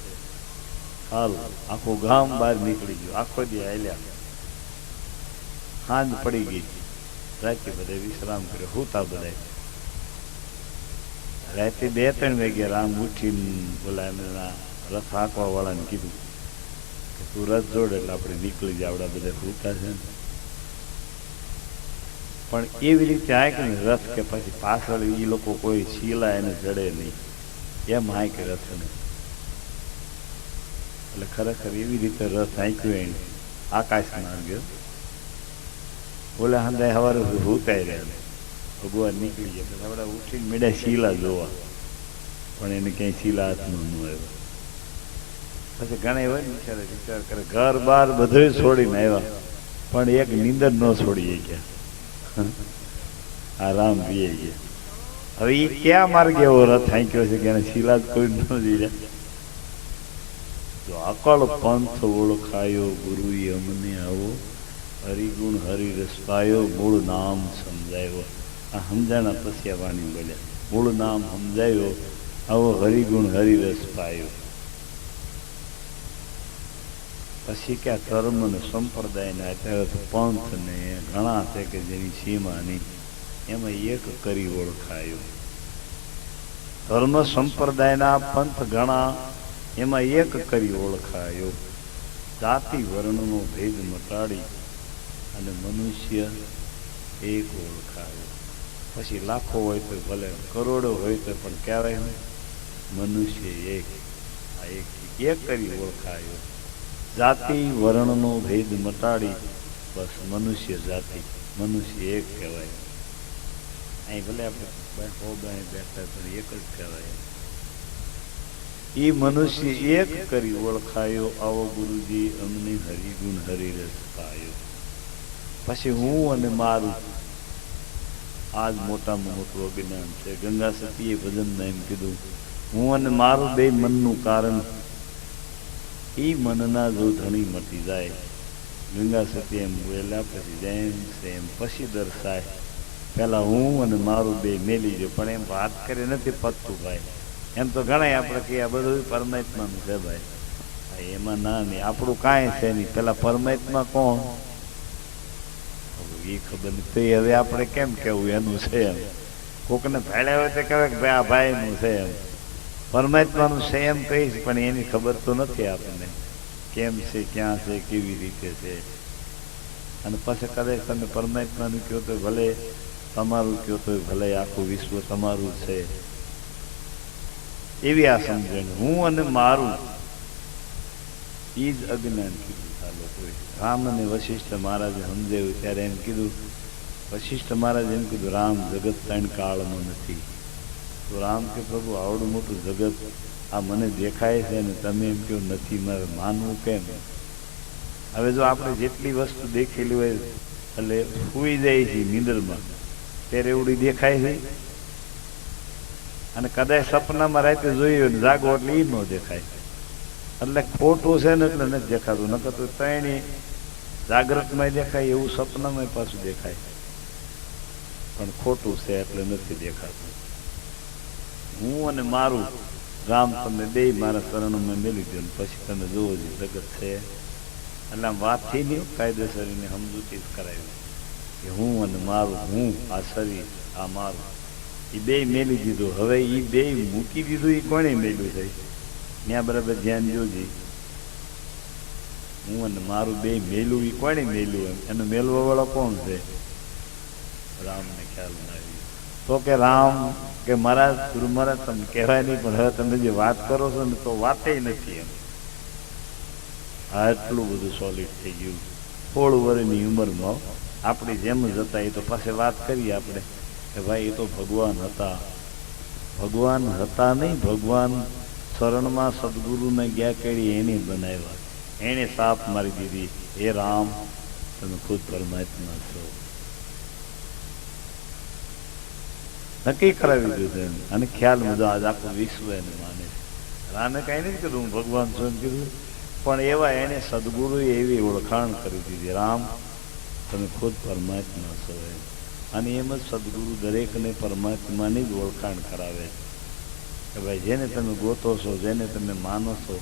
હાલ આખું ગામ બહાર નીકળી ગયું આખો દી હાલ્યા સાંજ પડી ગઈ રાતે બધા વિશ્રામ કર્યો હુતા બધા રાતે 2-3 વાગ્યા રામ ઉઠીને બોલા એમના રથ હાંકવા વાળાને કીધું કે તું રથ જોડ એટલે આપણે નીકળી જાય આવડા બધા હુતા છે ને પણ એવી રીતે હાંકે ને રથ કે પછી પાછળ એ લોકો કોઈ શીલા એને જડે નહીં એમ હાંકે રથને એટલે ખરેખર એવી રીતે રથ હાંક્યો એને આકાશમાં ગયો બોલે હંદાય સવારે હુકાઈ રહ્યા ભગવાન નીકળી ગયા આપણે ઉઠીને મેળ્યા શીલા જોવા પણ એને ક્યાંય શીલા હાથમાં ન આવ્યો પછી ઘણા એવા વિચાર કરે ઘર બાર બધું છોડીને આવ્યા પણ એક નીંદર ન છોડી ગયા આ રામ પીએ ગયા હવે એ ક્યાં માર્ગે એવો રથ હાંક્યો છે કે એને શીલા જ કોઈ ન દીધા જો અકળ પંથ ઓળખાયો ગુરુએ અમને આવો હરિગુણ હરિરસ પાયો મૂળ નામ સમજાયો આ સમજાણા પછી આ વાણી બોલ્યા મૂળ નામ સમજાયો આવો હરિગુણ હરિરસ પાયો પછી કે ધર્મ ને સંપ્રદાયના અત્યારે પંથ ને ઘણા છે કે જેની સીમાની એમાં એક કરી ઓળખાયો ધર્મ સંપ્રદાયના પંથ ઘણા એમાં એક કરી ઓળખાયો જાતિ વર્ણનો ભેદ મટાડી અને મનુષ્ય એક ઓળખાયો પછી લાખો હોય તો ભલે કરોડો હોય તો પણ કહેવાય મનુષ્ય એક આ એક કરી ઓળખાયો જાતિ વર્ણનો ભેદ મટાડી બસ મનુષ્ય જાતિ મનુષ્ય એક કહેવાય અહીં ભલે આપણે બેઠા પણ એક જ કહેવાય એ મનુષ્ય એક કરી ઓળખાયો આવો ગુરુજી અમને હરિગુણ હરિરસ પાયો પછી હું અને મારું આજ મોટામાં મોટું અજ્ઞાન છે ગંગા સતીએ ભજનમાં એમ કીધું હું અને મારું બે મનનું કારણ એ મનના જો ધણી મટી જાય ગંગા સતી એમ બોલેલા પછી જેમ છે એમ પછી દર્શાય પેલા હું અને મારું બે મેલી ગયો પણ એમ વાત કરી નથી પતતું ભાઈ એમ તો ઘણા આપણે કે આ બધું પરમાત્માનું છે ભાઈ એમાં ના નહીં આપણું કાંઈ છે નહીં પેલા પરમાત્મા કોણ એ ખબર નથી હવે આપણે કેમ કેવું એનું છે એમ કોકને ભાડ્યા હોય તો કહેવાય કે ભાઈ આ ભાઈનું છે એમ પરમાત્માનું છે એમ કહીશ પણ એની ખબર તો નથી આપણને કેમ છે ક્યાં છે કેવી રીતે છે અને પછી કદાચ તમે પરમાત્માનું કહો તો ભલે તમારું કહો તો ભલે આખું વિશ્વ તમારું છે એવી આ સમજણ હું અને મારું એ જ અજ્ઞાન કીધું આ લોકોએ રામ અને વશિષ્ઠ મહારાજે સમજાવ્યું ત્યારે એમ કીધું વશિષ્ઠ મહારાજ એમ કીધું રામ જગત 3 કાળમાં નથી તો રામ કે પ્રભુ આવડું મોટું જગત આ મને દેખાય છે ને તમે એમ કહો નથી મારે માનવું કેમ હવે જો આપણે જેટલી વસ્તુ દેખેલી હોય એટલે સુઈ જાય છે નીંદરમાં ત્યારે એવડી દેખાય છે અને કદાચ સપનામાં રાતે જોઈએ ને જાગો એટલે એ ન દેખાય એટલે ખોટું છે ને એટલે નથી દેખાતું નકર તો ત્રણેય જાગ્રતમાં દેખાય એવું સપનામાં પાછું દેખાય પણ ખોટું છે એટલે નથી દેખાતું હું અને મારું રામ તમે બે મારા શરણમાં મેલી દો પછી તમે જોવો છો જગત છે એટલે આમ વાત થઈ નહીં કાયદેસર એને સમજૂતી જ કરાવી કે હું અને મારું, હું આ શરીર આ મારું, એ બે મેલી દીધું. હવે એ બે મૂકી દીધું, એ કોણે મેલ્યું છે? ત્યાં બરાબર ધ્યાન જોજી. હું અને મારું બે મેલું, એ કોણે મેલ્યું? એનો મેલવા વાળો કોણ છે? રામને ખ્યાલ ના આવ્યો તો કે રામ કે મહારાજ, ગુરુ મહારાજ તમે કહેવાય નહીં, પણ હવે તમે જે વાત કરો છો ને તો વાતે નથી એમ. આ એટલું બધું સોલિડ થઈ ગયું 16 વર્ષની ઉંમરમાં. આપણી જેમ જ હતા. એ તો પાસે વાત કરીએ આપણે કે ભાઈ એ તો ભગવાન હતા. ભગવાન હતા નહીં, ભગવાન શરણમાં સદગુરુને ગયા કેળી એને બનાવ્યા, એને સાપ મારી દીધી, હે રામ તમે ખુદ પરમાત્મા છો. નક્કી કરાવી દીધું એમ. અને ખ્યાલ બધો આજ આખું વિશ્વ એને માને છે. રામે કઈ નથી કીધું હું ભગવાન છું એમ કીધું, પણ એવા એને સદગુરુએ એવી ઓળખાણ કરી દીધી, રામ તમે ખુદ પરમાત્મા છો એમ. અને એમ જ સદગુરુ દરેકને પરમાત્માની જ ઓળખાણ કરાવે કે ભાઈ જેને તમે ગોતો છો, જેને તમે માનો છો,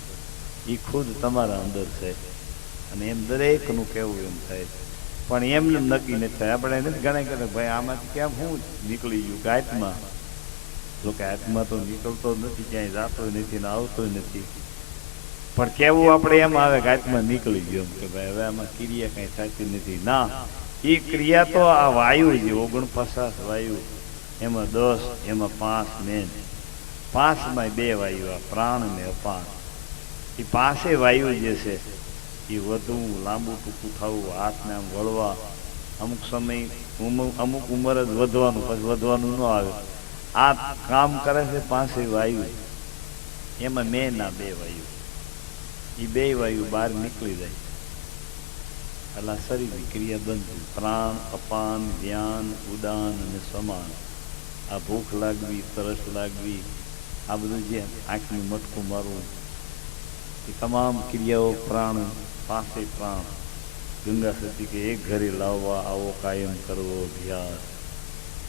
એ ખુદ તમારા અંદર છે. અને એમ દરેકનું કહેવું એમ થાય, પણ એમને નક્કી નથી થાય. આપણે એને જ ગણાય કે ભાઈ આમાંથી કેમ શું નીકળી ગયું કે આત્મા. જો કે આત્મા તો નીકળતો નથી, ક્યાંય જાતો નથી ને આવતો નથી, પણ કેવું આપણે એમ આવે કે આત્મા નીકળી ગયો એમ કે ભાઈ હવે આમાં ક્રિયા કઈ થતી નથી. ના, એ ક્રિયા તો આ વાયુ છે, 49 વાયુ, એમાં 10, એમાં 5 મેન, 5માં 2 વાયુ, આ પ્રાણ ને અપાન. એ 5 વાયુ જે છે એ વધવું, લાંબુ ટૂંકું થવું, હાથને આમ વળવા, અમુક સમય અમુક ઉંમર જ વધવાનું, પછી વધવાનું ન આવે. આ કામ કરે છે 5 વાયુ. એમાં મેના 2 વાયુ, એ 2 વાયુ બહાર નીકળી જાય એટલે શરીરની ક્રિયા બંધ થઈ. પ્રાણ, અપાન, ધ્યાન, ઉદાન અને સમાન. આ ભૂખ લાગવી, તરસ લાગવી, આ બધું જે આંખનું મટકું મારવું, એ તમામ ક્રિયાઓ પ્રાણ, 5 પ્રાણ. ગંગા સતી કે એક ઘરે લાવવા આવો કાયમ કરવો અભ્યાસ.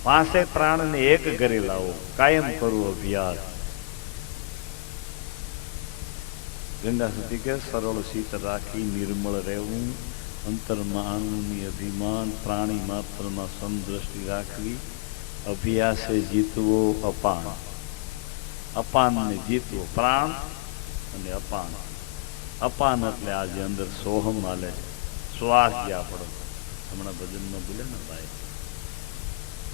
5 પ્રાણને એક ઘરે લાવો, કાયમ કરવો અભ્યાસ. ગંગા સતી કે સરળ શીત રાખી નિર્મળ રહેવું, અંતરમાં આનંદની અભિમાન, પ્રાણી માત્રમાં સમદ્રષ્ટિ રાખવી, અભ્યાસે જીતવો અપાન. અપાનને જીતવો, પ્રાણ અને અપાન. અપાન એટલે આ જે અંદર સોહમ હાલે, શ્વાસ જે આપણો હમણાં ભજનમાં બોલે ને ભાઈ,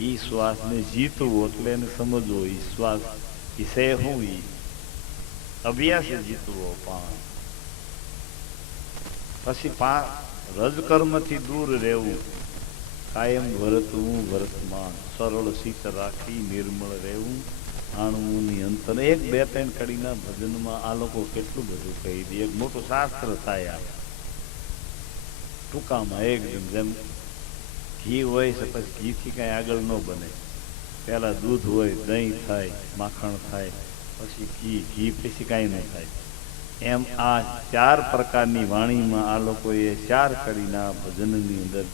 ઈ શ્વાસને જીતવું એટલે એને સમજવો, ઈ શ્વાસ ઈ સે હું, ઈ અભ્યાસે જીતવો અપાન. પછી રજકર્મથી દૂર રહેવું, કાયમ વર્તવું વર્તમાન, સરળ શીત રાખી નિર્મળ રહેવું, આણવું અંતર. 1-2-3 કડીના ભજનમાં આ લોકો કેટલું બધું કહી દે. એક મોટું શાસ્ત્ર થાય આ ટૂંકામાં. એકદમ જેમ ઘી હોય છે, પછી ઘીથી કાંઈ આગળ ન બને. પહેલા દૂધ હોય, દહીં થાય, માખણ થાય, પછી ઘી પછી કાંઈ ન થાય. એમ આ 4 પ્રકારની વાણીમાં આ લોકોએ 4 કડીના ભજનની અંદર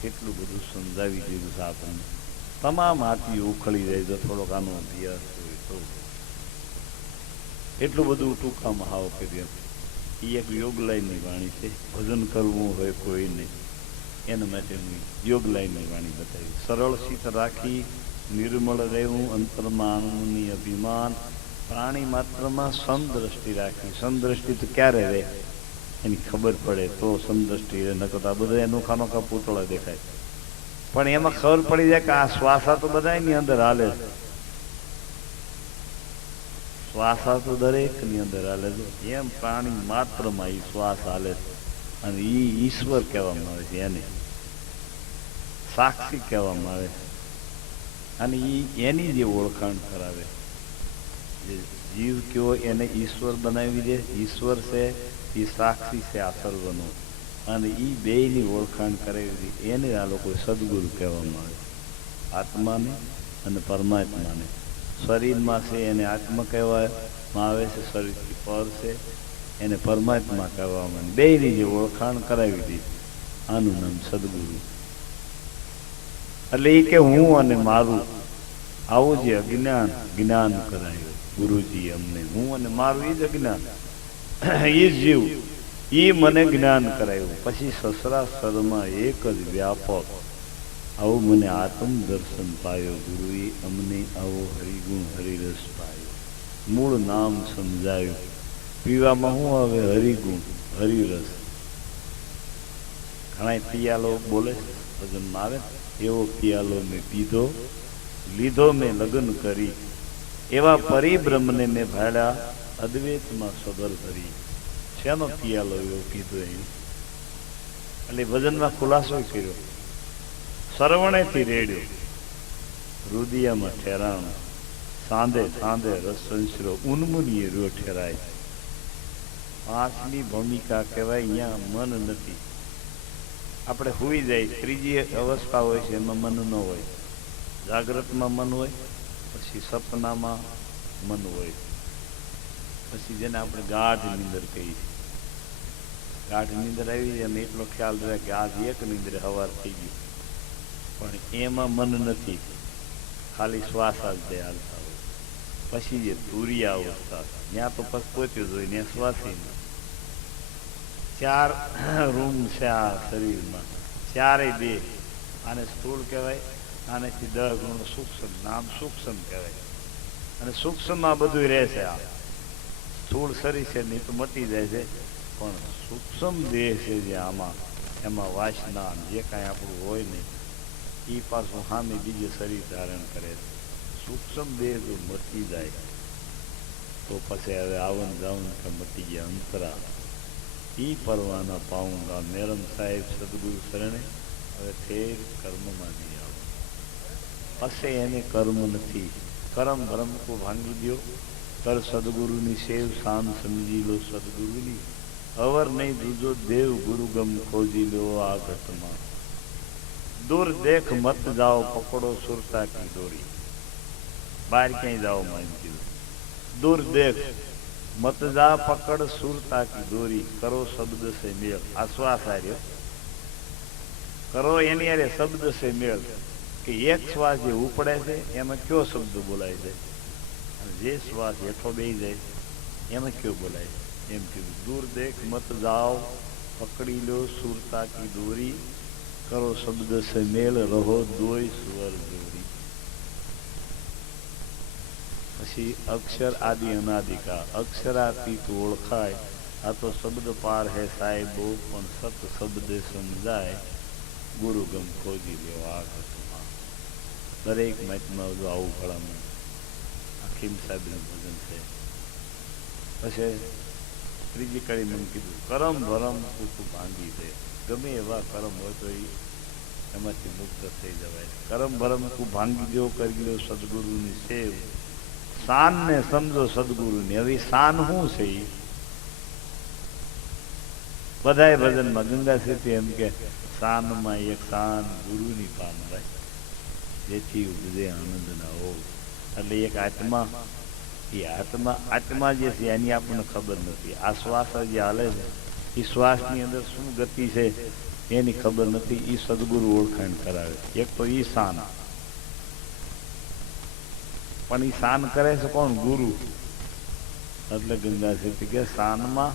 કેટલું બધું સમજાવી દીધું છે આપણને. તમામ હાથી ઉખળી જાય જો થોડોક આનો અભ્યાસ હોય તો. એટલું બધું ટૂંકામાં હાવ કરી. એ એક યોગ લાઈનની વાણી છે. ભજન કરવું હોય કોઈને એના માટેની યોગ લાઈનની વાણી બતાવી. સરળ શીત રાખી નિર્મળ રહેવું, અંતરમાં આનંદની અભિમાન, પ્રાણી માત્રમાં સમદ્રષ્ટિ રાખવી. સમદ્રષ્ટિ તો ક્યારે રહે એની ખબર પડે તો સમદ્રષ્ટિ રહે, નકર આ બધા અનોખા અનોખા પૂતળા દેખાય. પણ એમાં ખબર પડી જાય કે આ શ્વાસા તો બધા એની અંદર હાલે છે. શ્વાસા તો દરેકની અંદર હાલે છે. એમ પ્રાણી માત્રમાં એ શ્વાસ હાલે છે. અને એ ઈશ્વર કહેવામાં આવે છે, એને સાક્ષી કહેવામાં આવે છે. અને એની જે ઓળખાણ કરાવે, જે જીવ કયો એને ઈશ્વર બનાવી દે. ઈશ્વર છે એ સાક્ષી છે આ સર્વનો, અને એ બેયની ઓળખાણ કરાવી દે. એને આ લોકો સદગુરુ કહેવામાં આવે. આત્માને અને પરમાત્માને. શરીરમાં છે એને આત્મા કહેવામાં આવે છે, શરીરથી પર છે એને પરમાત્મા કહેવામાં આવે. બેયની જે ઓળખાણ કરાવી દે, આનું નામ સદગુરુ. એટલે એ કે હું અને મારું, આવું જે અજ્ઞાન જ્ઞાન કરાયું ગુરુજી અમને. હું અને મારું એ જ અજ્ઞાન, એ જીવ, એ મને જ્ઞાન કરાયું. પછી સસરા સરમાં એક જ વ્યાપક, આવું મને આત્મ દર્શન પાયો ગુરુએ અમને, આવો હરિગુણ હરિરસ પાયો. મૂળ નામ સમજાયું, પીવામાં શું આવે? હરિગુણ હરિરસ. ઘણા પિયાલો બોલે ભજનમાં આવે, એવો પિયાલો મેં પીધો, લીધો મેં લગ્ન કરી, એવા પરિબ્રહ્મને મેં ભાડ્યા, અદ્વૈતમાં સબર ધરી. શેનો પિયાલો એવો પીધો? એમ એટલે ભજનમાં ખુલાસો કર્યો, સરવણેથી રેડ્યો, રુદિયામાં ઠેરાણું, સાંધે સાંધે રસ સંસરો, ઉન્મુનીએ રહ્યો ઠેરાય. પાંચની ભૂમિકા કહેવાય, અહીંયા મન નથી. આપણે હુઈ જાય, ત્રીજી અવસ્થા હોય છે, એમાં મન ન હોય. જાગ્રતમાં મન હોય, પછી સપનામાં મન હોય, પછી જેને આપણે ગાઢ નીંદર કહીએ. ગાઢ નીંદર આવી જાય અને એટલો ખ્યાલ રહે કે આજ એક નીંદરે સવાર થઈ ગયું, પણ એમાં મન નથી, ખાલી શ્વાસ જ બે હાલતા હોય. પછી જે તુરિયા અવસ્થા, ત્યાં તો પછી પહોંચ્યું જ હોય, ત્યાં શ્વાસી નહીં. 4 રૂમ છે આ શરીરમાં, 4 બે. આને સ્થૂળ કહેવાય, આનેથી 10 ગુણ સૂક્ષ્મ, નામ સૂક્ષ્મ કહેવાય. અને સૂક્ષ્મમાં બધું રહેશે. આ સ્થૂળ શરીર છે નહીં તો મટી જાય છે, પણ સૂક્ષ્મ દેહ છે જે આમાં, એમાં વાસના જે કાંઈ આપણું હોય નહીં, એ પાછું સામે બીજે શરીર ધારણ કરે છે. સૂક્ષ્મ દેહ જો મટી જાય તો પછી હવે આવન જાવન કે મટી ગયા અંતરા. ઈ પરવાના પાઉંગા મેરમ સાહેબ સદગુરુ શરણે, હવે ફેર કર્મમાં નહીં આવો. પછી એને કર્મ નથી. કરમ ભરમ કો ભાંગી દો, કર સદગુરુની સેવ, શાન સમજી લો સદગુરુની. અવર નહીં દૂજો દેવ ગુરુ ગમ ખોજી લો આ ઘટમાં. દૂર દેખ મત જાઓ, પકડો સુરતા કી દોરી. બહાર ક્યાંય જાઓ માન કીધું. દૂર દેખ મત જા પકડ સુરતા કી દોરી, કરો શબ્દ સે મેળ. આ શ્વાસ આર્યો કરો, એની અરે શબ્દ સે મેળ. કે એક શ્વાસ જે ઉપડે છે એમાં કયો શબ્દ બોલાય છે, અને જે શ્વાસ હેઠો બેસી જાય એમાં કયો બોલાય છે, એમ કીધું. દૂર દેખ મત જાઓ, પકડી લો સુરતા કી દોરી, કરો શબ્દ સે મેળ, રહો દોય સ્વર જોડી. પછી અક્ષર આદિ અનાદિકા, અક્ષરાતીત ઓળખાય. આ તો શબ્દ પાર હે સાહેબો, પણ સત શબ્દ સમજાય, ગુરુ ગમ ખોજી લેવો આ ઘટમાં. દરેક મહાત્મા જો આવું ભલામણ. હકીમ સાહેબનું ભજન છે. પછી ત્રીજી કડી મને કીધું, કરમ ભરમ તું ભાંગી દે. ગમે એવા કરમ હોય તો એમાંથી મુક્ત થઈ જવાય. કરમ ભરમ તું ભાંગી દો, કરી લો સદગુરુની સેવ, શાન ને સમજો સદગુરુની. હવે શાન શું છે? બધાય ભજનમાં ગંગા સેતી એમ કે શાનમાં એક શાન ગુરુની પામરાય, જેથી ઉપજે આનંદ ના હો. એટલે એક આત્મા, એ આત્મા જે છે એની આપણને ખબર નથી. આ શ્વાસ જે હાલે છે એ શ્વાસની અંદર શું ગતિ છે એની ખબર નથી. એ સદગુરુ ઓળખાણ કરાવે. એક તો એ શાન, પણ એ શાન કરે છે કોણ? ગુરુ. એટલે ગંગા સેતી કે શાનમાં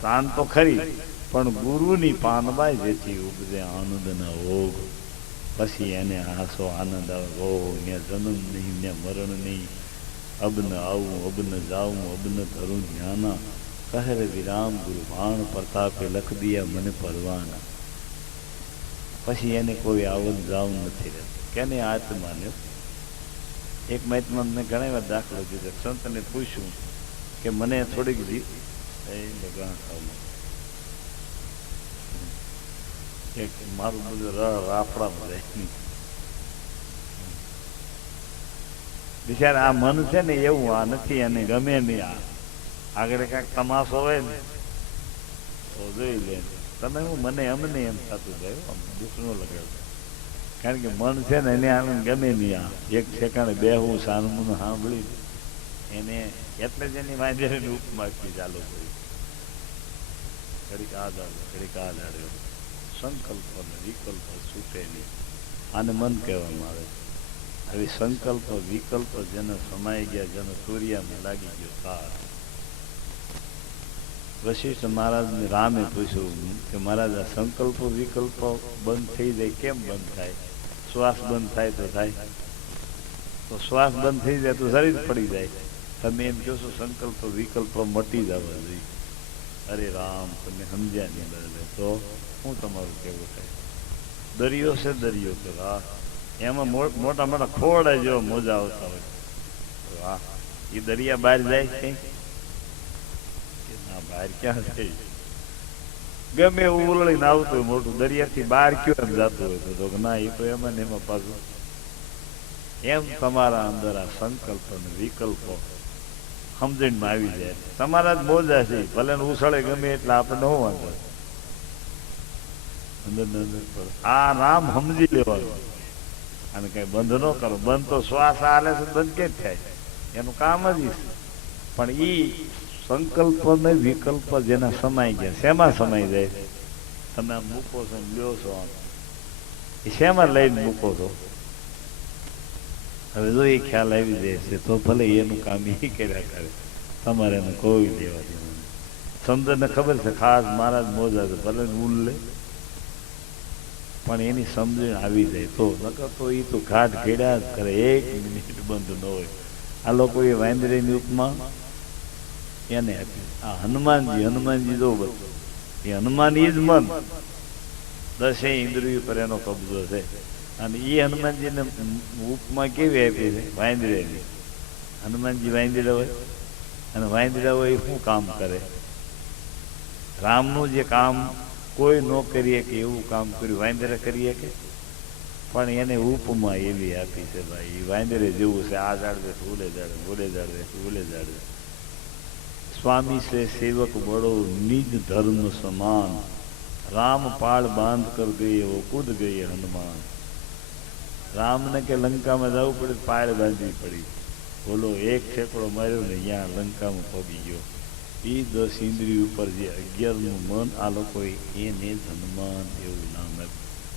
શાન તો ખરી, પણ ગુરુની પાનબાઈ, જેથી ઉપજે આનંદ ના ઓઘ. પછી એને હાસો આનંદ આવે. ઓહ, ત્યાં જન્મ નહીં, ત્યાં મરણ નહીં, અબ ન આવું, અબ ન જાઉં, અબ ન ધરું ધ્યાના, કહે વિરામ ગુરુ ભાણ પ્રતાપે લખ દિયા મને પરવાના. પછી એને કોઈ આવન જાવું નથી રહેતું. કેને? આત્માને. એક મહાત્મા મેં ઘણા વાર દાખલો દીધો. સંતને પૂછ્યું કે મને થોડીક એક મારું બધું રાફડામાં જાય. બિચારા આ મન છે ને એવું આ નથી, અને ગમે નહીં. આ આગળ કાંઈક તમાશો હોય ને તો જોઈ લે. તમે હું મને અમને એમ થતું જાય, દુઃખનો લગાડો. કારણ કે મન છે ને એને આનંદ ગમે નહીં. આ એક ઠેકાણે બેહવું સાનમું સાંભળી એને, એટલે જ એની વાંધેની ઉપમાથી ચાલુ કરી. ઘડીક આ દાડો, ઘડીક આ દાડો, સંકલ્પ અને વિકલ્પ છૂટેલી, આને મન કહેવામાં આવે. હવે સંકલ્પ વિકલ્પ જેને સમાઈ ગયા, જેને સૂર્યામાં લાગી ગયો તાર. વશિષ્ઠ મહારાજને રામે પૂછ્યું કે મહારાજ આ સંકલ્પ વિકલ્પ બંધ થઈ જાય, કેમ બંધ થાય? શ્વાસ બંધ થાય તો થાય, તો શ્વાસ બંધ થઈ જાય તો શરીર પડી જાય. તમે એમ કહો છો સંકલ્પ વિકલ્પ મટી જવા જોઈએ. અરે રામ, તમે સમજ્યા નહીં બદલે તો હું તમારું કેવું થાય. દરિયો છે દરિયો તો હા, એમાં મોટા મોટા ખોડા જેવો મોજા આવતા હોય. વાહ, એ દરિયા બહાર જાય છે કે ના? બહાર ક્યાં જાય? ગમે એવું ઉલળીને આવતું હોય મોટું, દરિયાથી બહાર ક્યાં જતું હોય તો ના, એ તો એમાં ને એમાં પાછું. એમ તમારા અંદર આ સંકલ્પ અને વિકલ્પો સમજણમાં આવી જાય. તમારા જ મોજા છે, ભલે ઉછળે ગમે એટલે આપણે ન વાંધો. આ નામ સમજી લેવાનું અને કઈ બંધ ન કરો. બંધ તો શ્વાસ હાલે છે, બંધ કેમ થાય? એનું કામ જ છે. પણ ઈ સંકલ્પ ને વિકલ્પ જેના સમાઈ ગયા, શેમાં સમાઈ જાય? તમે આમ મૂકો છો, લ્યો છો, આમ એ શેમાં લઈને મૂકો છો? હવે જો એ ખ્યાલ આવી જાય છે તો ભલે એનું કામ એ કર્યા કરે, તમારે એને કોઈ લેવા દેવાનું. સમજણને ખબર છે ખાસ મહારાજ મોજા છે, ભલે ઉલ લે, પણ એની સમજણ આવી જાય તો. નકર તો એ તો ઘાટ ઘેડ્યા જ કરે, એક મિનિટ બંધ ન હોય. આ લોકો એ વાંદરીની ઉપમા એને આપી. આ હનુમાનજી જો બધું એ હનુમાન ઈ જ મન, 10 ઇન્દ્રિયો પર એનો કબજો છે. અને એ હનુમાનજીને ઉપમા કેવી આપી છે? વાંદરાની. હનુમાનજી વાંદરા હોય અને વાંદરા હોય એ શું કામ કરે? રામનું જે કામ કોઈ ન કરીએ કે એવું કામ કર્યું વાંદરા કરીએ કે? પણ એને ઉપમા એવી આપી છે ભાઈ, એ વાંદરે જેવું છે. આ ઝાડ દે ઓલે ઝાડ, ઓલે ઝાડ દે ઓલે ઝાડ દે. સ્વામી से सेवक बड़ो निज धर्म समान, राम पाड़ बांध कर गए वो कूद गए हनुमान. राम ने के लंका में जવું પડે, પાળ બાંધવી પડી. બોલો, એક ઠેકડો માર્યો ને અહીંયા લંકામાં પગી ગયો. એ 10 ઇન્દ્રિય ઉપર જે 11નું મન, આ લોકોએ એને જ હનુમાન એવું નામ આપ્યું.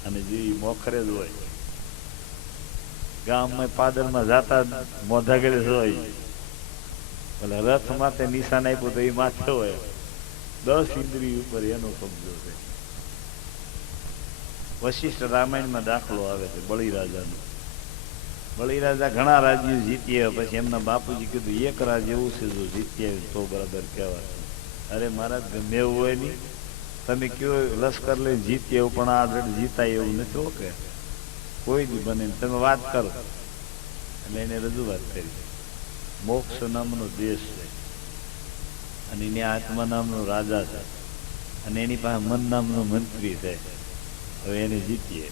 અને જે મોખરે જ હોય, ગામમાં પાદરમાં જાતા મોઢા ગળે હોય, એટલે રથ માથે નિશાન આપ્યું તો એ માથે હોય. 10 ઇન્દ્રિય ઉપર એનો કબજો છે. વશિષ્ઠ રામાયણમાં દાખલો આવે છે બળીરાજાનો. બળીરાજા ઘણા રાજ્યો જીતી આવ્યા, પછી એમના બાપુજી કીધું એક રાજ્ય એવું છે જો જીતી આવ્યું તો બરાબર કહેવાય. અરે મહારાજ, ગમે એવું હોય નહીં, તમે કયો લશ્કર લઈને જીતી આવ્યું પણ આ જીતાય એવું નથી. ઓકે, કોઈ દી બને, તમે વાત કરો. એટલે એને રજૂઆત કરી. મોક્ષ નામનો દેશ છે અને એની આત્મા નામનો રાજા છે અને એની પાસે મન નામનો મંત્રી છે. હવે એને જીતીએ,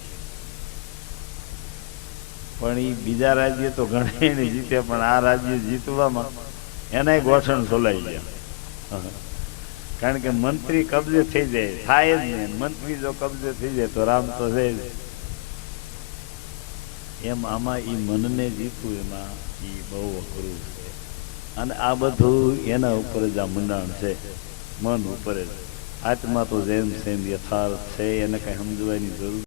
પણ એ બીજા રાજ્ય તો ઘણા એને જીતે, પણ આ રાજ્ય જીતવામાં એના ગોઠણ સોલાઈ ગયા. કારણ કે મંત્રી કબજે થઈ જાય, થાય જ નહીં. મંત્રી જો કબજે થઈ જાય તો રામ તો છે જ. એમ આમાં એ મનને જીતવું એમાં એ બહુ અઘરું છે. અને આ બધું એના ઉપર જ આ મંડાણ છે, મન ઉપર જ. આત્મા તો જેમ સેમ યથાર્થ છે, એને કઈ સમજવાની જરૂર